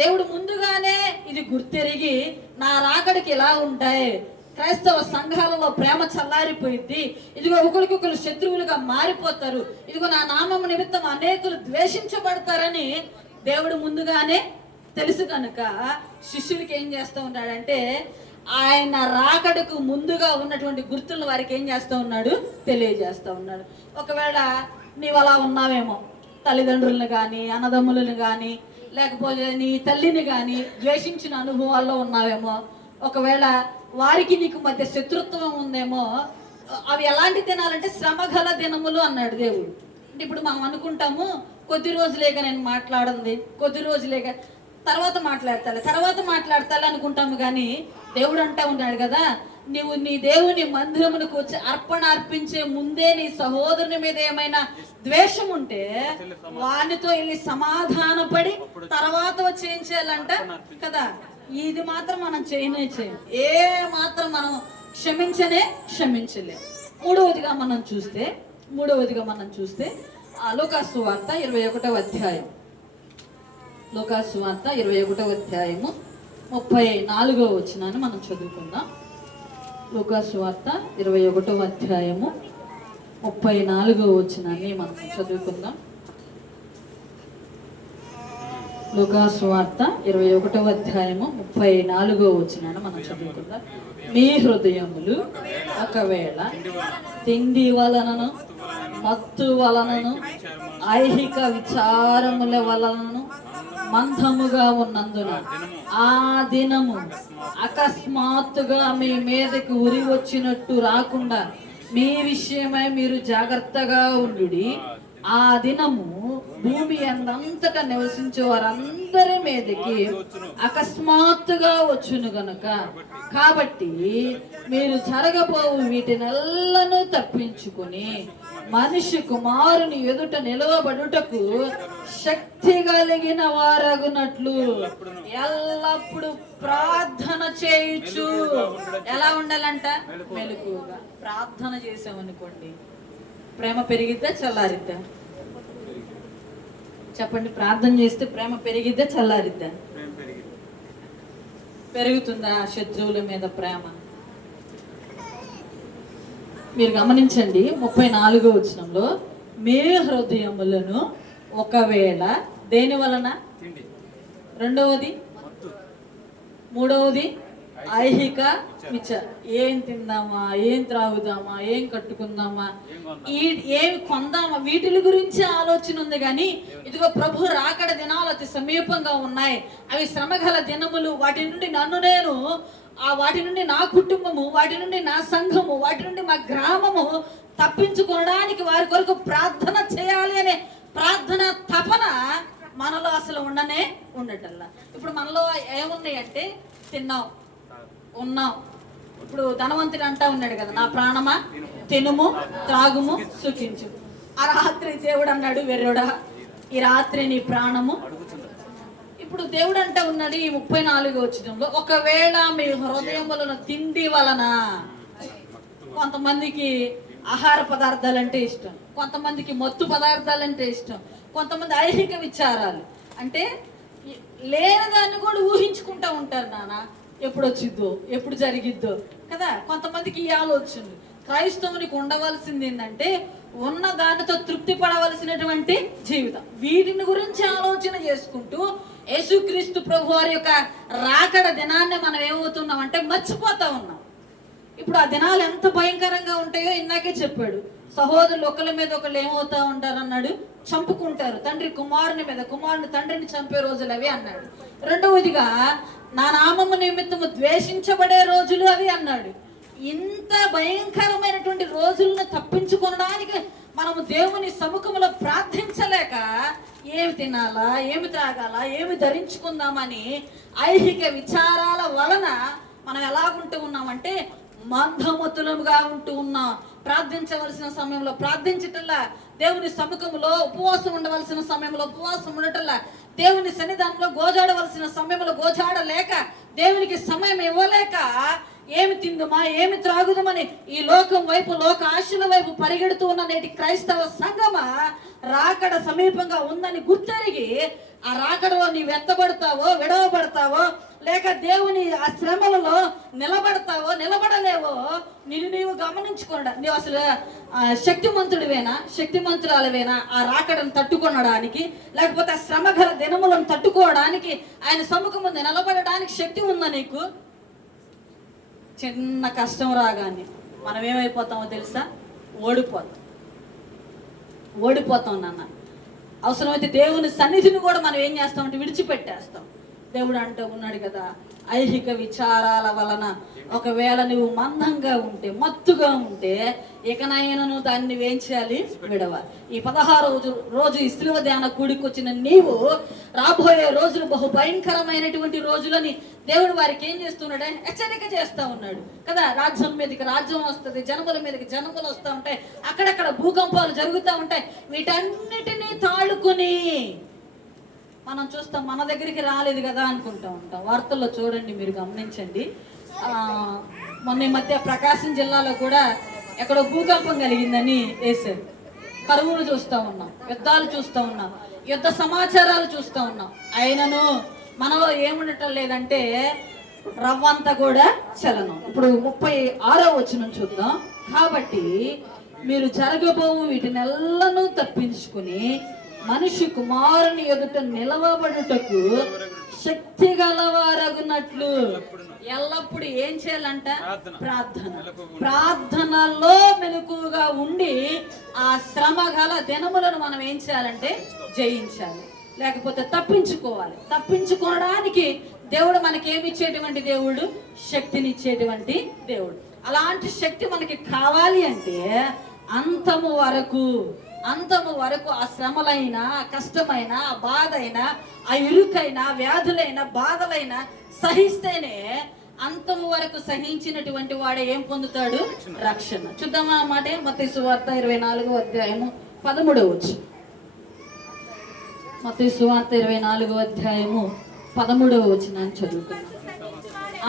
దేవుడు ముందుగానే ఇది గుర్తెరిగి నా రాకడికి ఇలా ఉంటాయి, క్రైస్తవ సంఘాలలో ప్రేమ చల్లారిపోయింది, ఇదిగో ఒకరికొకరు శత్రువులుగా మారిపోతారు, ఇదిగో నా నామం నిమిత్తం అనేకులు ద్వేషించబడతారని దేవుడు ముందుగానే తెలుసు కనుక శిష్యులకి ఏం చేస్తూ ఉంటాడంటే ఆయన రాకడకు ముందుగా ఉన్నటువంటి గుర్తులను వారికి ఏం చేస్తూ ఉన్నాడు, తెలియజేస్తూ ఉన్నాడు. ఒకవేళ నీవు అలా ఉన్నావేమో, తల్లిదండ్రులను కానీ, అన్నదమ్ములను కానీ, లేకపోతే నీ తల్లిని కానీ ద్వేషించిన అనుభవాల్లో ఉన్నావేమో, ఒకవేళ వారికి నీకు మధ్య శత్రుత్వం ఉందేమో, అవి ఎలాంటి దినాలంటే శ్రమగల దినములు అన్నాడు దేవుడు. అంటే ఇప్పుడు మనం అనుకుంటాము కొద్ది రోజులేగా నేను మాట్లాడింది, కొద్ది రోజులేగా తర్వాత మాట్లాడతాలి అనుకుంటాము. కానీ దేవుడు అంటా ఉన్నాడు కదా, నువ్వు నీ దేవుని మందిరమునకు వచ్చి అర్పణ అర్పించే ముందే నీ సహోదరుని మీద ఏమైనా ద్వేషం ఉంటే వానితో వెళ్ళి సమాధానపడి తర్వాత వచ్చి ఏం చేయాలంట కదా. ఇది మాత్రం మనం చేయనే చేయం, ఏ మాత్రం మనం క్షమించలే. మూడవదిగా మనం చూస్తే లూకాసు వార్త 21వ అధ్యాయం, లూకాసు వార్త 21వ అధ్యాయము 34వ వచనాన్ని మనం చదువుకుందాం. లూకాసు వార్త 21వ అధ్యాయము 34వ వచనాన్ని మనం చదువుకుందాం. లూకాసు వార్త 21వ అధ్యాయము 34వ వచనాన్ని మనం చదువుకుందాం. మీ హృదయములు ఒకవేళ తిండి వలనను, మత్తు వలనను, ఐహిక విచారముల వలనను మందముగా ఉన్నందున ఆ దినము అకస్మాత్తుగా మీ మీదకి ఉరి వచ్చినట్టు రాకుండా మీ విషయమై మీరు జాగ్రత్తగా ఉండుడి. ఆ దినము భూమి అంతటా నివసించే వారందరి మీదకి అకస్మాత్తుగా వచ్చును గనుక, కాబట్టి మీరు జరగబోవు వీటినెల్లను తప్పించుకొని మనిషి కుమారుని ఎదుట నిలవబడుటకు శక్తి కలిగిన వారగునట్లు ఎల్లప్పుడు ప్రార్థన చేయుచు. ఎలా ఉండాలంట? మెలకువగా ప్రార్థన చేసామనుకోండి, ప్రేమ పెరిగిద్దా చల్లారిద్దా? చెప్పండి, ప్రార్థన చేస్తే ప్రేమ పెరిగిద్దా చల్లారిద్దా? పెరుగుతుందా శత్రువుల మీద ప్రేమ? మీరు గమనించండి 34వ వచనంలో, మీ హృదయములను ఒకవేళ దేని వలన, రెండవది, మూడవది ఐహిక విచార. ఏం తిందామా, ఏం త్రాగుదామా, ఏం కట్టుకుందామా, ఏమి కొందామా, వీటి గురించి ఆలోచన ఉంది. కానీ ఇదిగో ప్రభు రాకడ దినాలు అతి సమీపంగా ఉన్నాయి. అవి శ్రమగల దినములు. వాటి నుండి నేను వాటి నుండి నా కుటుంబము, వాటి నుండి నా సంఘము, వాటి నుండి మా గ్రామము తప్పించుకోవడానికి వారి కొరకు ప్రార్థన చేయాలి అనే ప్రార్థన తపన మనలో అసలు ఉండటల్లా. ఇప్పుడు మనలో ఏమున్నాయంటే తిన్నాం, ఉన్నాం. ఇప్పుడు ధనవంతుడు అంటా ఉన్నాడు కదా, నా ప్రాణమా తినుము త్రాగుము సుఖించు. ఆ రాత్రి దేవుడు అన్నాడు, వెర్రుడా ఈ రాత్రి నీ ప్రాణము. ఇప్పుడు దేవుడు అంటా ఉన్నాడు ఈ 34వ వచనంలో, ఒకవేళ మీ హృదయములను తిండి వలన, కొంతమందికి ఆహార పదార్థాలంటే ఇష్టం, కొంతమందికి మత్తు పదార్థాలంటే ఇష్టం, కొంతమంది ఐహిక విచారాలు అంటే లేని దాన్ని కూడా ఊహించుకుంటా ఉంటారు. నాన్న ఎప్పుడు వచ్చిద్దో, ఎప్పుడు జరిగిద్దో కదా. కొంతమందికి ఈ ఆలోచన. క్రైస్తవునికి ఉండవలసింది ఏంటంటే ఉన్న దానితో తృప్తి పడవలసినటువంటి జీవితం. వీటిని గురించి ఆలోచన చేసుకుంటూ యేసుక్రీస్తు ప్రభు వారి యొక్క రాకడ దినాన్ని మనం ఏమవుతున్నాం అంటే మర్చిపోతా ఉన్నాం. ఇప్పుడు ఆ దినాలు ఎంత భయంకరంగా ఉంటాయో ఇందాకే చెప్పాడు. సహోదరులు ఒకరి మీద ఒకళ్ళు ఏమవుతా ఉంటారు అన్నాడు, చంపుకుంటారు. తండ్రి కుమారుని మీద, కుమారుని తండ్రిని చంపే రోజులు అవి అన్నాడు. రెండవదిగా నా నామము నిమిత్తము ద్వేషించబడే రోజులు అవి అన్నాడు. ఇంత భయంకరమైనటువంటి రోజులను తప్పించుకోవడానికి మనము దేవుని సముఖంలో ప్రార్థించలేక ఏమి తినాలా, ఏమి త్రాగాలా, ఏమి ధరించుకుందామని ఐహిక విచారాల వలన మనం ఎలాగుంటూ ఉన్నామంటే మందమతులుగా ఉంటూ ఉన్నాం. ప్రార్థించవలసిన సమయంలో ప్రార్థించటల్లా, దేవుని సముఖంలో ఉపవాసం ఉండవలసిన సమయంలో ఉపవాసం ఉండటల్లా, దేవుని సన్నిధానంలో గోజాడవలసిన సమయంలో గోజాడలేక, దేవునికి సమయం ఇవ్వలేక ఏమి తిందుమా, ఏమి త్రాగుదామని ఈ లోకం వైపు, లోక ఆశల వైపు పరిగెడుతూ ఉన్న నేటి క్రైస్తవ సంఘమా రాకడ సమీపంగా ఉందని గుర్తెరిగి ఆ రాకడలో నీవు ఎత్తబడతావో, విడవబడతావో, లేక దేవుని ఆ శ్రమలలో నిలబడతావో నిలబడలేవో నీవు గమనించుకోండి. నీవు అసలు శక్తిమంతుడివేనా, శక్తిమంతురాలవేనా ఆ రాకడను తట్టుకొనడానికి, లేకపోతే ఆ శ్రమ గల దినములను తట్టుకోవడానికి, ఆయన సముఖం ముందు నిలబడడానికి శక్తి ఉందా నీకు? చిన్న కష్టం రాగానే మనం ఏమైపోతామో తెలుసా? ఓడిపోతాం నాన్న. అవసరమైతే దేవుని సన్నిధిని కూడా మనం ఏం చేస్తామంటే విడిచిపెట్టేస్తాం. దేవుడు అంటూ ఉన్నాడు కదా, ఐహిక విచారాల వలన ఒకవేళ నువ్వు మందంగా ఉంటే, మత్తుగా ఉంటే, ఇకనైనా దాన్ని ఏం చేయాలి? విడవాలి. ఈ 16వ రోజు ఈ శిలువ ధ్యాన కూడికి వచ్చిన నీవు రాబోయే రోజులు బహు భయంకరమైనటువంటి రోజులని దేవుడు వారికి ఏం చేస్తున్నాడే? హెచ్చరిక చేస్తూ ఉన్నాడు కదా. రాజ్యం మీదకి రాజ్యం వస్తుంది, జనముల మీదకి జనములు వస్తూ ఉంటాయి, అక్కడక్కడ భూకంపాలు జరుగుతూ ఉంటాయి. వీటన్నిటినీ తాళుకుని మనం చూస్తాం, మన దగ్గరికి రాలేదు కదా అనుకుంటూ ఉంటాం. వార్తల్లో చూడండి, మీరు గమనించండి. మొన్న ఈ మధ్య ప్రకాశం జిల్లాలో కూడా ఎక్కడో భూకంపం కలిగిందని వేశారు. కరువులు చూస్తూ ఉన్నాం, యుద్ధాలు చూస్తూ ఉన్నాం, యుద్ధ సమాచారాలు చూస్తూ ఉన్నాం. అయినను మనలో ఏముండటం లేదంటే రవ్వంతా కూడా చలనం. ఇప్పుడు 36వ వచనం చూద్దాం. కాబట్టి మీరు జరగబోవు వీటినెల్లను తప్పించుకుని మనిషి కుమారుని ఎదుట నిలవబడుటకు శక్తి గలవారగునట్లు ఎల్లప్పుడు ఏం చేయాలంట? ప్రార్థనలో మెలకుగా ఉండి ఆ శ్రమ గల దినములను మనం ఏం చేయాలంటే జయించాలి, లేకపోతే తప్పించుకోవాలి. తప్పించుకోవడానికి దేవుడు మనకేమిచ్చేటువంటి దేవుడు? శక్తినిచ్చేటువంటి దేవుడు. అలాంటి శక్తి మనకి కావాలి అంటే అంతము వరకు ఆ శ్రమలైనా, కష్టమైన, బాధైనా, ఆ ఇరుకైనా, వ్యాధులైనా, బాధలైనా సహిస్తేనే అంతము వరకు సహించినటువంటి వాడే ఏం పొందుతాడు? రక్షణ. చూద్దామా ఆ మాట? మత్తయి సువార్త 24వ అధ్యాయము 13వ వచనం. మత్తయి సువార్త 24వ అధ్యాయము 13వ వచనాన్ని చదువుకున్నాం.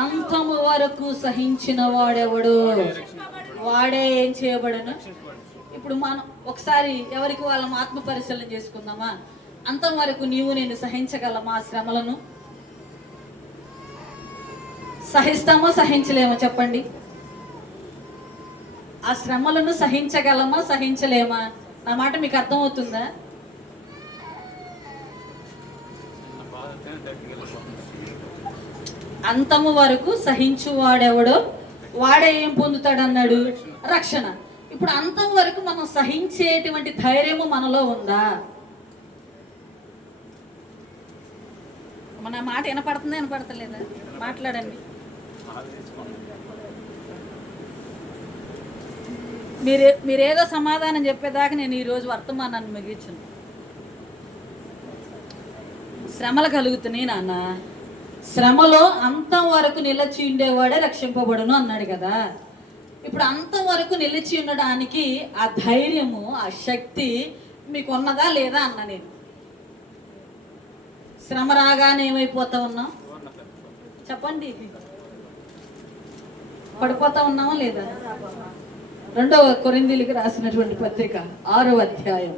అంతము వరకు సహించిన వాడెవడు? వాడే ఏం చేయబడను? ఇప్పుడు మనం ఒకసారి ఎవరికి వాళ్ళం ఆత్మ పరిశీలన చేసుకుందామా? అంతం వరకు నీవు నేను సహించగలమా? ఆ శ్రమలను సహిస్తామో సహించలేమో చెప్పండి. ఆ శ్రమలను సహించగలమా సహించలేమా? నా మాట మీకు అర్థమవుతుందా? అంతము వరకు సహించువాడెవడో వాడే ఏం పొందుతాడన్నాడు? రక్షణ. ఇప్పుడు అంతం వరకు మనం సహించేటువంటి ధైర్యము మనలో ఉందా? మన మాట వినపడుతుందా వినపడతలేదా? మాట్లాడండి. మీరేదో సమాధానం చెప్పేదాకా నేను ఈరోజు వర్తమానాన్ని ముగించను. శ్రమలు కలుగుతున్నాయి నాన్న. శ్రమలో అంతం వరకు నిలిచి ఉండేవాడే రక్షింపబడును అన్నాడు కదా. ఇప్పుడు అంతం వరకు నిలిచి ఉండడానికి ఆ ధైర్యము, ఆ శక్తి మీకు ఉన్నదా లేదా అన్న నేను. శ్రమ రాగానే ఏమైపోతా ఉన్నాం చెప్పండి? పడిపోతా ఉన్నామా లేదా? 2వ కొరింథీయులకు రాసినటువంటి పత్రిక 6వ అధ్యాయం,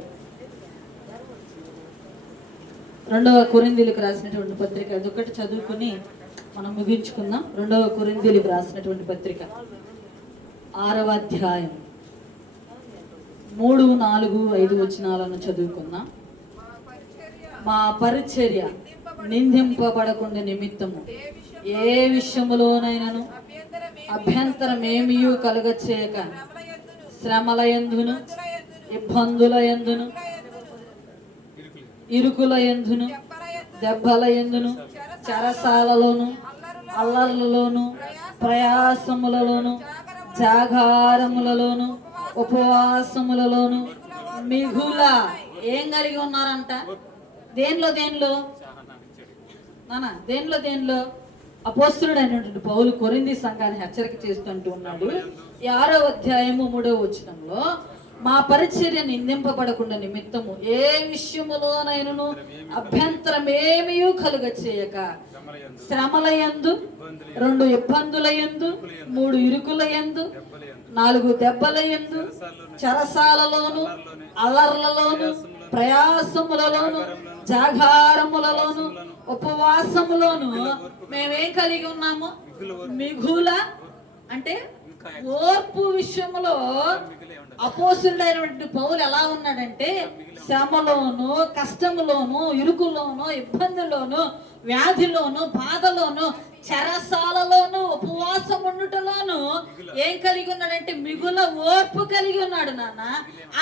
2వ కొరింథీయులకు రాసినటువంటి పత్రిక అదొకటి చదువుకుని మనం ముగించుకుందాం. 2వ కొరింథీయులకు రాసినటువంటి పత్రిక 6వ అధ్యాయం 3, 4, 5 వచనాలను చదువుకుందాం. మా పరిచర్య నిందింపబడకుండా నిమిత్తము ఏ విషయములోనైనాను అభ్యంతరమేమీ కలుగచేయక శ్రమల యందును, ఇబ్బందుల యందును, ఇరుకుల యందును, దెబ్బల యందును, చెరసాలలోను, అల్లర్లలోను, ప్రయాసములలోను, జాగారములలోను, ఉపవాసములలోను మిగుల ఏం కలిగి ఉన్నారంట? దేనిలో నాన్న, దేనిలో అపోస్తలుడు అయినటువంటి పౌలు కొరింథీ సంఘాన్ని హెచ్చరిక చేస్తుంటూ ఉన్నాడు. 6వ అధ్యాయము 3వ వచనంలో మా పరిచర్య నిందింపబడకుండా నిమిత్తము ఏ విషయములోనైనను అభ్యంతరమేమీ కలుగ చేయక శ్రమల యందు, 2 ఇబ్బందుల యందు, 3 ఇరుకుల యందు, 4 దెబ్బల యందు, చెరసాలలోను, అల్లర్లలోను, ప్రయాసములలోను, జాగారములలోను, ఉపవాసములోను మేమేం కలిగి ఉన్నాము? మిగుల అంటే ఓర్పు విషయంలో అపోస్తుడైనటువంటి పౌలు ఎలా ఉన్నాడంటే శ్రమలోను, కష్టములోను, ఇరుకులోను, ఇబ్బందుల్లోను, వ్యాధిలోను, బాధలోను, చెరసాలలోను, ఉపవాసం ఉండుటలోను ఏం కలిగి ఉన్నాడంటే మిగుల ఓర్పు కలిగి ఉన్నాడు నాన్న.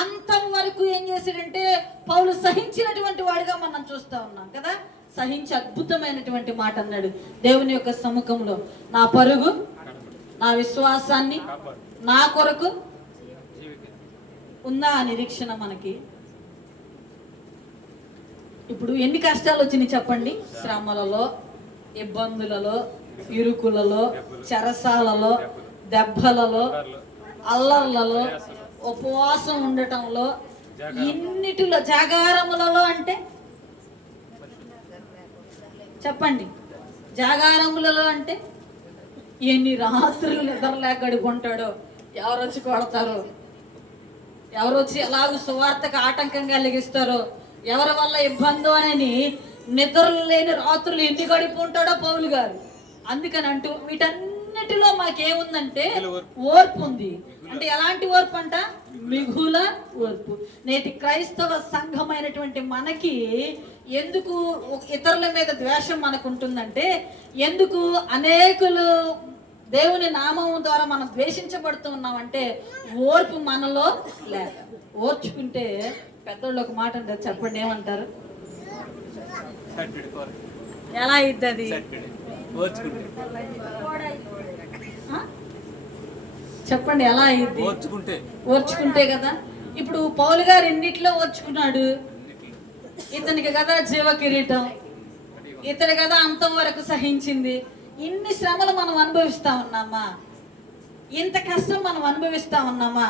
అంతం వరకు ఏం చేశాడంటే పౌలు సహించినటువంటి వాడిగా మనం చూస్తా ఉన్నాం కదా. సహించి అద్భుతమైనటువంటి మాట అన్నాడు, దేవుని యొక్క సముఖంలో నా పరుగు, నా విశ్వాసాన్ని నా కొరకు ఉందా ఆ నిరీక్షణ మనకి? ఇప్పుడు ఎన్ని కష్టాలు వచ్చినాయి చెప్పండి? శ్రమలలో, ఇబ్బందులలో, ఇరుకులలో, చెరసాలలో, దెబ్బలలో, అల్లర్లలో, ఉపవాసం ఉండటంలో, ఇన్నిటిలో, జాగారములలో అంటే చెప్పండి, జాగారములలో అంటే ఎన్ని రాత్రులు నిద్రలేక గడుపుకుంటాడో, ఎవరు వచ్చి కొడతారో, ఎవరు వచ్చి ఎలాగో సువార్తకు ఆటంకం కలిగిస్తారో, ఎవరి వల్ల ఇబ్బంది అని నిద్రలు లేని రాత్రులు ఎన్ని గడుపుకుంటాడో పౌలు గారు. అందుకని అంటూ వీటన్నిటిలో మాకేముందంటే ఓర్పు ఉంది. అంటే ఎలాంటి ఓర్పు అంట? మిగుల ఓర్పు. నేటి క్రైస్తవ సంఘమైనటువంటి మనకి ఎందుకు ఇతరుల మీద ద్వేషం మనకు ఉంటుందంటే, ఎందుకు అనేకులు దేవుని నామం ద్వారా మనం ద్వేషించబడుతూ ఉన్నామంటే ఓర్పు మనలో లేక. ఓర్చుకుంటే పెద్దోళ్ళు ఒక మాట అంటారు, చెప్పండి ఏమంటారు? ఎలా అయింది అది? చెప్పండి ఎలా అయింది? ఓర్చుకుంటే కదా. ఇప్పుడు పౌలు గారు ఎన్నిట్లో ఓర్చుకున్నాడు? ఇతనికి కదా జీవ కిరీటం, ఇతని కదా అంతం వరకు సహించింది. ఇన్ని శ్రమలు మనం అనుభవిస్తా ఉన్నామా? ఇంత కష్టం మనం అనుభవిస్తా ఉన్నామా?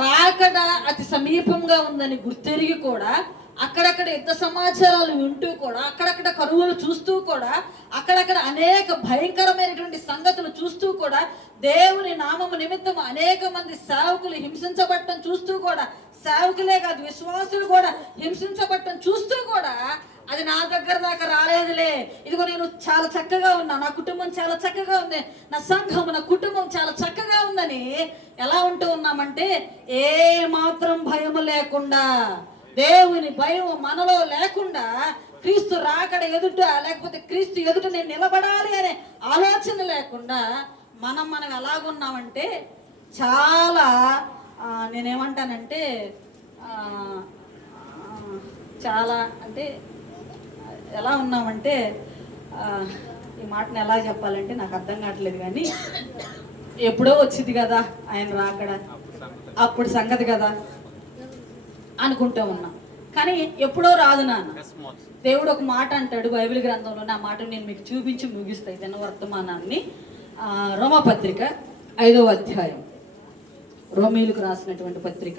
రాకడ అతి సమీపంగా ఉందని గుర్తెరిగి కూడా, అక్కడక్కడ యుద్ధ సమాచారాలు వింటూ కూడా, అక్కడక్కడ కరువులు చూస్తూ కూడా, అక్కడక్కడ అనేక భయంకరమైనటువంటి సంగతులు చూస్తూ కూడా, దేవుని నామము నిమిత్తం అనేక మంది సేవకులు హింసించబడటం చూస్తూ కూడా, సేవకులే కాదు విశ్వాసులు కూడా హింసించబడటం చూస్తూ కూడా, అది నా దగ్గర దాకా రాలేదులే, ఇదిగో నేను చాలా చక్కగా ఉన్నా, నా కుటుంబం చాలా చక్కగా ఉంది, నా సంఘం, నా కుటుంబం చాలా చక్కగా ఉందని ఎలా ఉంటూ ఉన్నామంటే ఏ మాత్రం భయం లేకుండా దేవుని భయం మనలో లేకుండా క్రీస్తు రాకడ ఎదుట, లేకపోతే క్రీస్తు ఎదుట నేను నిలబడాలి అనే ఆలోచన లేకుండా మనం ఎలాగున్నామంటే చాలా నేనేమంటానంటే చాలా అంటే ఎలా ఉన్నామంటే ఈ మాటను ఎలా చెప్పాలంటే నాకు అర్థం కావట్లేదు, కానీ ఎప్పుడో వచ్చింది కదా ఆయన రాకడ, అప్పుడు సంగతి కదా అనుకుంటూ ఉన్నా. కానీ ఎప్పుడో రాదు నాన్న. దేవుడు ఒక మాట అంటాడు బైబిల్ గ్రంథంలో, ఆ మాట నేను మీకు చూపించి ముగిస్తాయి దిన వర్తమానాన్ని. రోమాపత్రిక 5వ అధ్యాయం, రోమీలకు రాసినటువంటి పత్రిక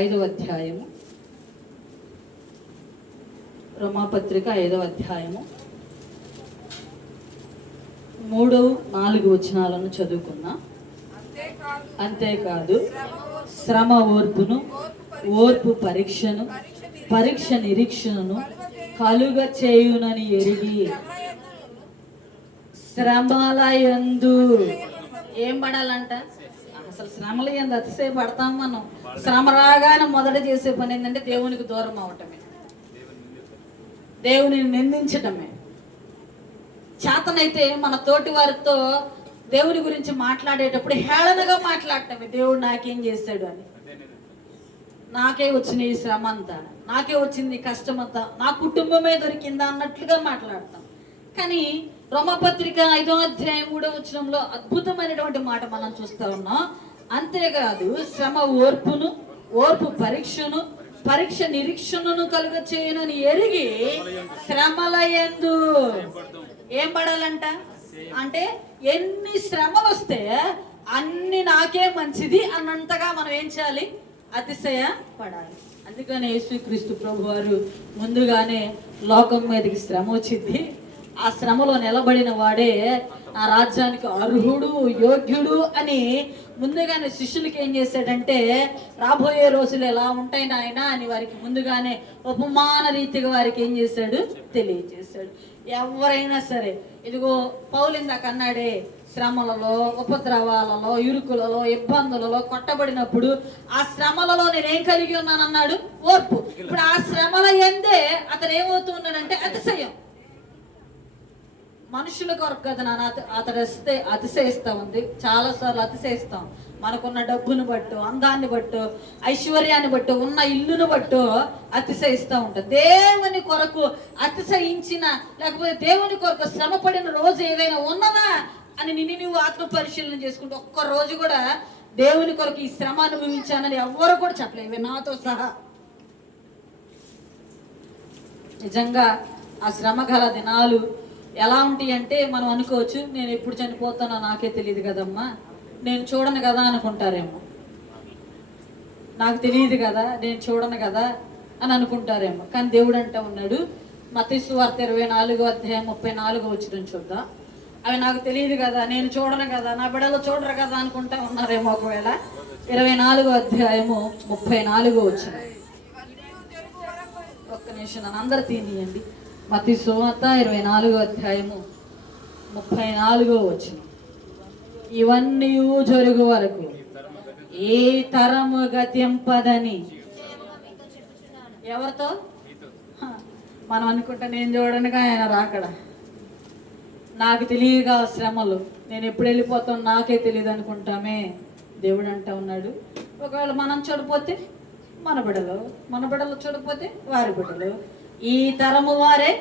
5వ అధ్యాయము, రోమాపత్రిక 5వ అధ్యాయము 3-4 వచనాలను చదువుకున్నా. అంతేకాదు శ్రమ ఓర్పును, ఓర్పు పరీక్షను, పరీక్ష నిరీక్షణను కలుగ చేయునని ఎరిగి శ్రమల యందు ఏం పడాలంట? అసలు శ్రమల యందు అతిశయ పడతాం మనం. శ్రమ రాగానే మొదట చేసే పని ఏంటంటే దేవునికి దూరం అవటమే, దేవునిని నిందించటమే. చేతనైతే మన తోటి వారితో దేవుని గురించి మాట్లాడేటప్పుడు హేళనగా మాట్లాడటమే. దేవుడు నాకేం చేశాడు అని, నాకే వచ్చిన ఈ శ్రమ అంతా, నాకే వచ్చింది కష్టం అంతా, నా కుటుంబమే దొరికిందా అన్నట్లుగా మాట్లాడతాం. కానీ రోమపత్రిక 5వ అధ్యాయం 3వ వచనంలో అద్భుతమైనటువంటి మాట మనం చూస్తా ఉన్నాం. అంతేకాదు శ్రమ ఓర్పును, ఓర్పు పరీక్షను, పరీక్ష నిరీక్షణను కలుగ చేయనని ఎరిగి శ్రమల యందు ఏం పడాలంట? అంటే ఎన్ని శ్రమలు వస్తే అన్ని నాకే మంచిది అన్నంతగా మనం ఏం చేయాలి? అతిశయ పడాలి. అందుకని యేసుక్రీస్తు ప్రభు వారు ముందుగానే లోకం మీదకి శ్రమ వచ్చింది, ఆ శ్రమలో నిలబడిన వాడే ఆ రాజ్యానికి అర్హుడు, యోగ్యుడు అని ముందుగానే శిష్యులకి ఏం చేశాడంటే రాబోయే రోజులు ఎలా ఉంటాయి నాయన అని వారికి ముందుగానే ఉపమాన రీతిగా వారికి ఏం చేశాడు? తెలియజేశాడు. ఎవరైనా సరే, ఇదిగో పౌలు ఇందాక అన్నాడే, శ్రమలలో, ఉపద్రవాలలో, ఇరుకులలో, ఇబ్బందులలో కొట్టబడినప్పుడు ఆ శ్రమలలో నేనేం కలిగి ఉన్నానన్నాడు? ఓర్పు. ఇప్పుడు ఆ శ్రమల యందే అతను ఏమవుతున్నాడంటే అతిశయం. మనుషుల కొరకు కదా నాన్న అతడు అతిశయిస్తా ఉంది. చాలాసార్లు అతిశయిస్తాం. మనకున్న డబ్బును బట్టు, అందాన్ని బట్టు, ఐశ్వర్యాన్ని బట్టు, ఉన్న ఇల్లును బట్టు అతిశయిస్తూ ఉంటాం. దేవుని కొరకు అతిశయించిన, లేకపోతే దేవుని కొరకు శ్రమ పడిన రోజు ఏదైనా ఉన్నదా అని నువ్వు ఆత్మ పరిశీలన చేసుకుంటూ ఒక్క రోజు కూడా దేవుని కొరకు ఈ శ్రమ అనుభవించానని ఎవ్వరు కూడా చెప్పలేవు, నాతో సహా. నిజంగా ఆ శ్రమ గల దినాలు ఎలా ఉంటాయి అంటే మనం అనుకోవచ్చు, నేను ఎప్పుడు చనిపోతానో నాకే తెలియదు కదమ్మా, నేను చూడను కదా అనుకుంటారేమో, నాకు తెలియదు కదా, నేను చూడను కదా అని అనుకుంటారేమో. కానీ దేవుడు అంటే ఉన్నాడు, మత్తయి సువార్త 24వ అధ్యాయం 34వ వచనం చూద్దాం. అవి నాకు తెలియదు కదా, నేను చూడను కదా, నా బిడ్డలు చూడరు కదా అనుకుంటా ఉన్నారేమో. ఒకవేళ 24వ అధ్యాయము 34వ వచనం, ఒక్క నిమిషం నన్ను అందరు తీనియండి. మత్తయి సువార్త 24వ అధ్యాయము 34వ వచనం. ఇవన్నీ జరుగు వరకు ఏ తరము గతింపదని. ఎవరితో? మనం అనుకుంటా నేను చూడనుగా ఆయన రాకడ, నాకు తెలియగా శ్రమలు, నేను ఎప్పుడు వెళ్ళిపోతాను నాకే తెలియదు అనుకుంటామే. దేవుడు అంటా ఉన్నాడు, ఒకవేళ మనం చూడపోతే మన బిడ్డలు, మన బిడ్డలు చూడపోతే వారి బిడ్డలు, ఈ తరము వారే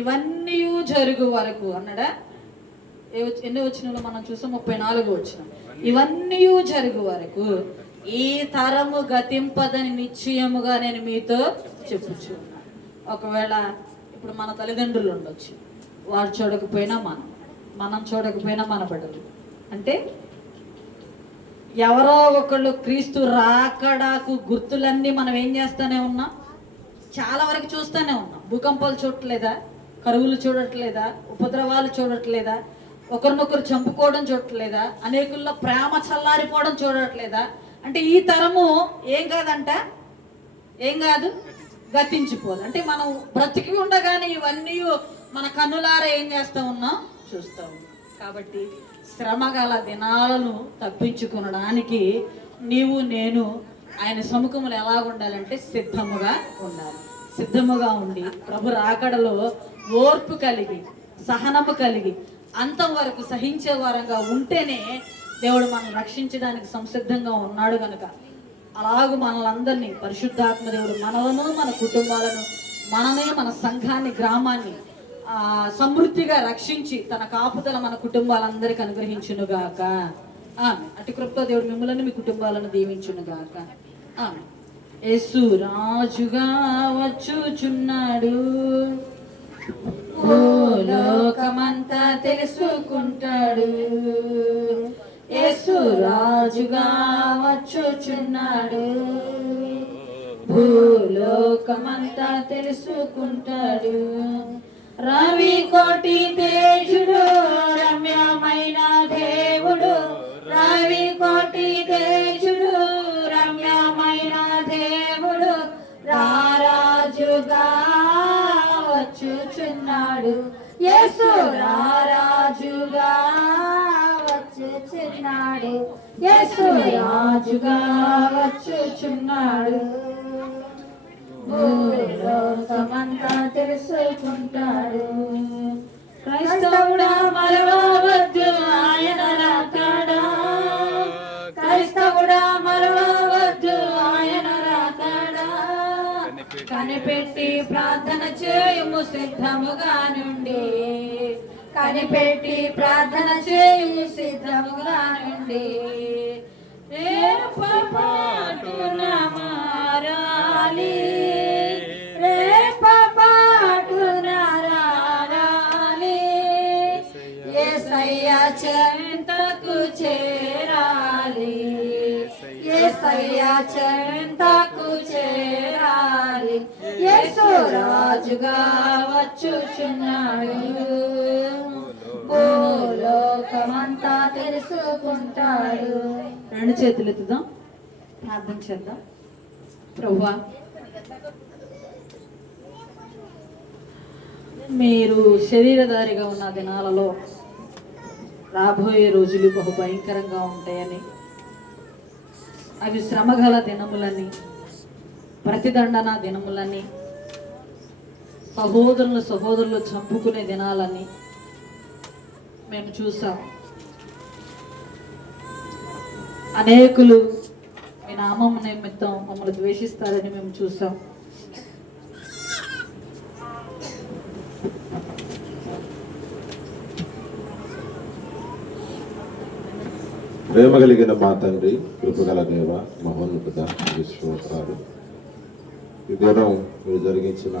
ఇవన్నీ జరుగు వరకు అన్నాడా? ఎన్ని వచ్చినాలో మనం చూసాం? 34వ వచనం. ఇవన్నీ జరుగు వరకు ఈ తరము గతింపదని నిశ్చయముగా నేను మీతో చెప్పుచున్నాను. ఒకవేళ ఇప్పుడు మన తల్లిదండ్రులు ఉండొచ్చు, వారు చూడకపోయినా మనం చూడకపోయినా మన బిడ్డలు, అంటే ఎవరో ఒకళ్ళు క్రీస్తు రాకడాకు గుర్తులన్నీ మనం ఏం చేస్తూనే ఉన్నాం, చాలా వరకు చూస్తూనే ఉన్నాం. భూకంపాలు చూడట్లేదా? కరువులు చూడట్లేదా? ఉపద్రవాలు చూడట్లేదా? ఒకరినొకరు చంపుకోవడం చూడట్లేదా? అనేకుల్లో ప్రేమ చల్లారిపోవడం చూడట్లేదా? అంటే ఈ తరము ఏం కాదంట, ఏం కాదు, గతించిపోదు. అంటే మనం బ్రతికి ఉండగానే ఇవన్నీ మన కన్నులారా ఏం చేస్తూ ఉన్నాం, చూస్తూ ఉన్నాం. కాబట్టి శ్రమ గల దినాలను తప్పించుకునడానికి నీవు నేను ఆయన సముఖములు ఎలా ఉండాలంటే సిద్ధముగా ఉండాలి. సిద్ధముగా ఉండి ప్రభు రాకడలో ఓర్పు కలిగి సహనము కలిగి అంతం వరకు సహించే వారంగా ఉంటేనే దేవుడు మనం రక్షించడానికి సంసిద్ధంగా ఉన్నాడు కనుక అలాగూ మనలందరినీ పరిశుద్ధాత్మ దేవుడు మనలను మన కుటుంబాలను మనమే మన సంఘాన్ని గ్రామాన్ని సమృద్ధిగా రక్షించి తన కాపుదల మన కుటుంబాలందరికీ అనుగ్రహించునుగాక. ఆమె అటు కృపతో దేవుడు మిమ్మల్ని మీ కుటుంబాలను దీవించునుగాక. ఆమె. యేసు రాజుగా వచ్చుచున్నాడు, ఓ లోకమంతా తెలుసుకుంటాడు. యేసు రాజుగా వచ్చుచున్నాడు, భూలోకమంతా తెలుసుకుంటాడు. రవి కోటి తేజుడు రమ్యమైన దేవుడు, రవి కోటి తేజుడు రమ్యమైన దేవుడు రారాజుగా వచ్చుచున్నాడు. యేసు రారాజుగా వచ్చుచున్నాడు, యేసు రాజుగా వచ్చుచున్నాడు. భూలోకమంతా తెలుసుకుంటాడు. క్రైస్తవుడా మరవవద్దు ఆయన రాకడా, క్రైస్తవుడా మరవవద్దు ఆయన రాకడా. కనిపెట్టి ప్రార్థన చేయుము సిద్ధముగా నుండి, కనిపెట్టి ప్రార్థన చేయుము సిద్ధముగా నుండి. రేపపాటున మారాలి, రేపపాటున రావాలి. యేసయ్య చెంతకు చేరాలి, యేసయ్య చెంతకు చేరాలి. యేసు రాజుగా వచ్చుచున్నాడు, భూలోకమంతా తెలుసుకుంటాడు. రెండు చేతులు ఎత్తుదాం, ప్రార్థన చేద్దాం. ప్రభువా, మీరు శరీరధారిగా ఉన్న దినాలలో రాబోయే రోజులు బహు భయంకరంగా ఉంటాయని, అవి శ్రమగల దినములని, ప్రతిదండన దినములని, సహోదరులు చంపుకునే దినాలని మేము చూసాం. అనేకులు మీ నామం నిమిత్తం మమ్మల్ని ద్వేషిస్తారని మేము చూసాం. ప్రేమ కలిగిన మా తండ్రి, కృపగల దేవ, మహోన్నత విశ్వాసాలు, ఈ దినం మీరు జరిగించిన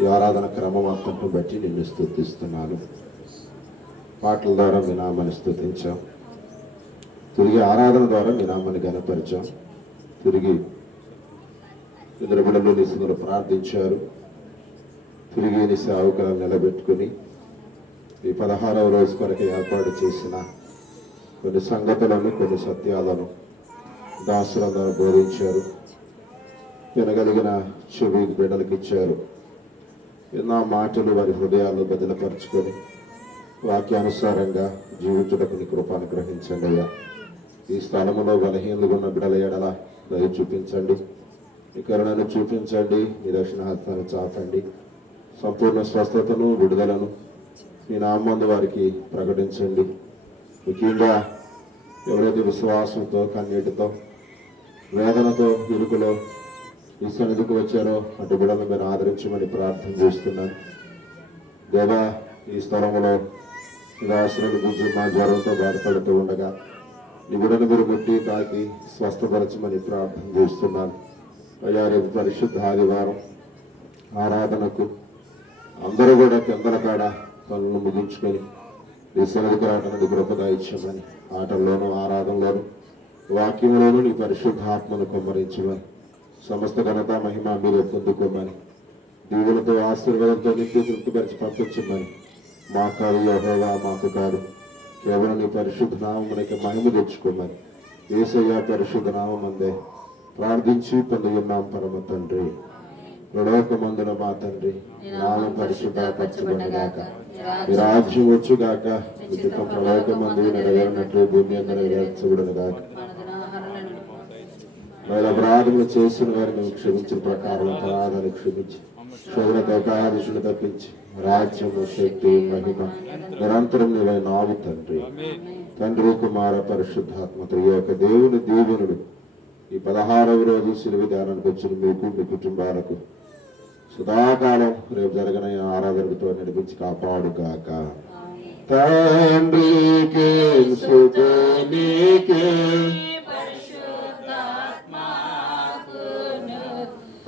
ఈ ఆరాధన క్రమం అంతటిని బట్టి నిన్ను స్తుతిస్తున్నాను. పాటల ద్వారా మీ నామాన్ని స్తుతించాం, తిరిగి ఆరాధన ద్వారా మీ నామాన్ని గణపరిచాం. తిరిగి ఇద్దరు బిడ్డలు నీ సన్నిధిలో ప్రార్థించారు. తిరిగి నీ సేవకులను నిలబెట్టుకుని ఈ 16వ రోజు కొరకు ఏర్పాటు చేసిన కొన్ని సంగతులను, కొన్ని సత్యాలను దాసులందరూ బోధించారు. వినగలిగిన చెవి బిడ్డలకు ఇచ్చారు. ఎన్నో మాటలు వారి హృదయాల్లో బదిలపరుచుకొని వాక్యానుసారంగా జీవించుటకు నీ కృప అనుగ్రహించండి అయ్యా. ఈ స్థలములో బలహీనలుగా ఉన్న బిడ్డల ఎడల దయ చూపించండి, మీ కరుణను చూపించండి, మీ దక్షిణ హస్తాన్ని చాపండి. సంపూర్ణ స్వస్థతను, విడుదలను మీ నామందు వారికి ప్రకటించండి. ముఖ్యంగా ఎవరైతే విశ్వాసంతో, కన్నీటితో, వేదనతో, ఇరుకులో ఈ సన్నిధికి వచ్చారో అటు బిడ్డలను మీరు ఆదరించమని ప్రార్థన చేస్తున్నాను. దేవా, ఈ స్థలంలో రాష్ట్రాల గురించి మా జ్వరంతో బాధపడుతూ ఉండగా నీ బిడ్డను మీరు ముట్టి తాకి స్వస్థపరచమని ప్రార్థన చేస్తున్నాను. అయ్యా, రేపు పరిశుద్ధ ఆదివారం ఆరాధనకు అందరూ కూడా కిందల కాడ పనులను ముగించుకొని నీ సన్నిధికి రావడానికి కృపద ఇచ్చామని, ఆటల్లోనూ ఆరాధనలోను వాక్యంలోనూ నీ పరిశుద్ధాత్మను కుమ్మరించమని, సమస్త ఘనత మహిమ మీరు పొందుకోమని, దీవులతో ఆశీర్వాదంతో నిత్య తృప్తిపరిచి పంపించమని, మా కాదు యెహోవా, మాకు కాదు కేవలం నీ పరిశుద్ధ నామమునకి మహిమ తెచ్చుకోమని యేసయ్య పరిశుద్ధ నామమందే ప్రార్థించి పొంది ఉన్నాం పరమ తండ్రి. లోకమందున మా తండ్రి, నామం పరిశుద్ధపరచబడుగాక, మీ రాజ్యం వచ్చుగాక, మీ చిత్తం పరలోకమందు నెరవేరినట్లు భూమి మీద నెరవేర్చబడునుగాక. మరి అపరాధములు చేసిన వారిని మేము క్షమించిన ప్రకారం అపరాధాలు క్షమించి శోభనతో కాదుషులు తప్పించి రాజ్యము శక్తి మహిమ నిరంతరం నీవై నావు తండ్రి. తండ్రి కుమార పరిశుద్ధాత్మ త్రియ యొక్క దేవుని దీవెనుడు ఈ 16వ రోజు శిలువ ధ్యానానికి వచ్చిన మీకు మీ కుటుంబాలకు సదాకాలం రేపు జరగన ఆరాధనతో నడిపించి కాపాడుగాక. తండ్రికి సుతునికి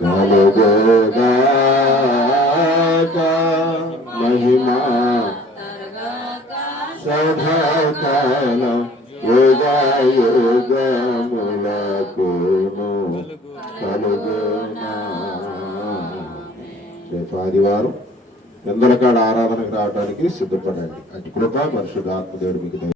కలుగుగాక మహిమా సదాకాలం యుగములకును కలుగునా. రేపు ఆదివారం ఎందరకాడ ఆరాధనకు రావడానికి సిద్ధపడండి. అటు కృప పరిశుద్ధాత్మ దేవుడు మీకు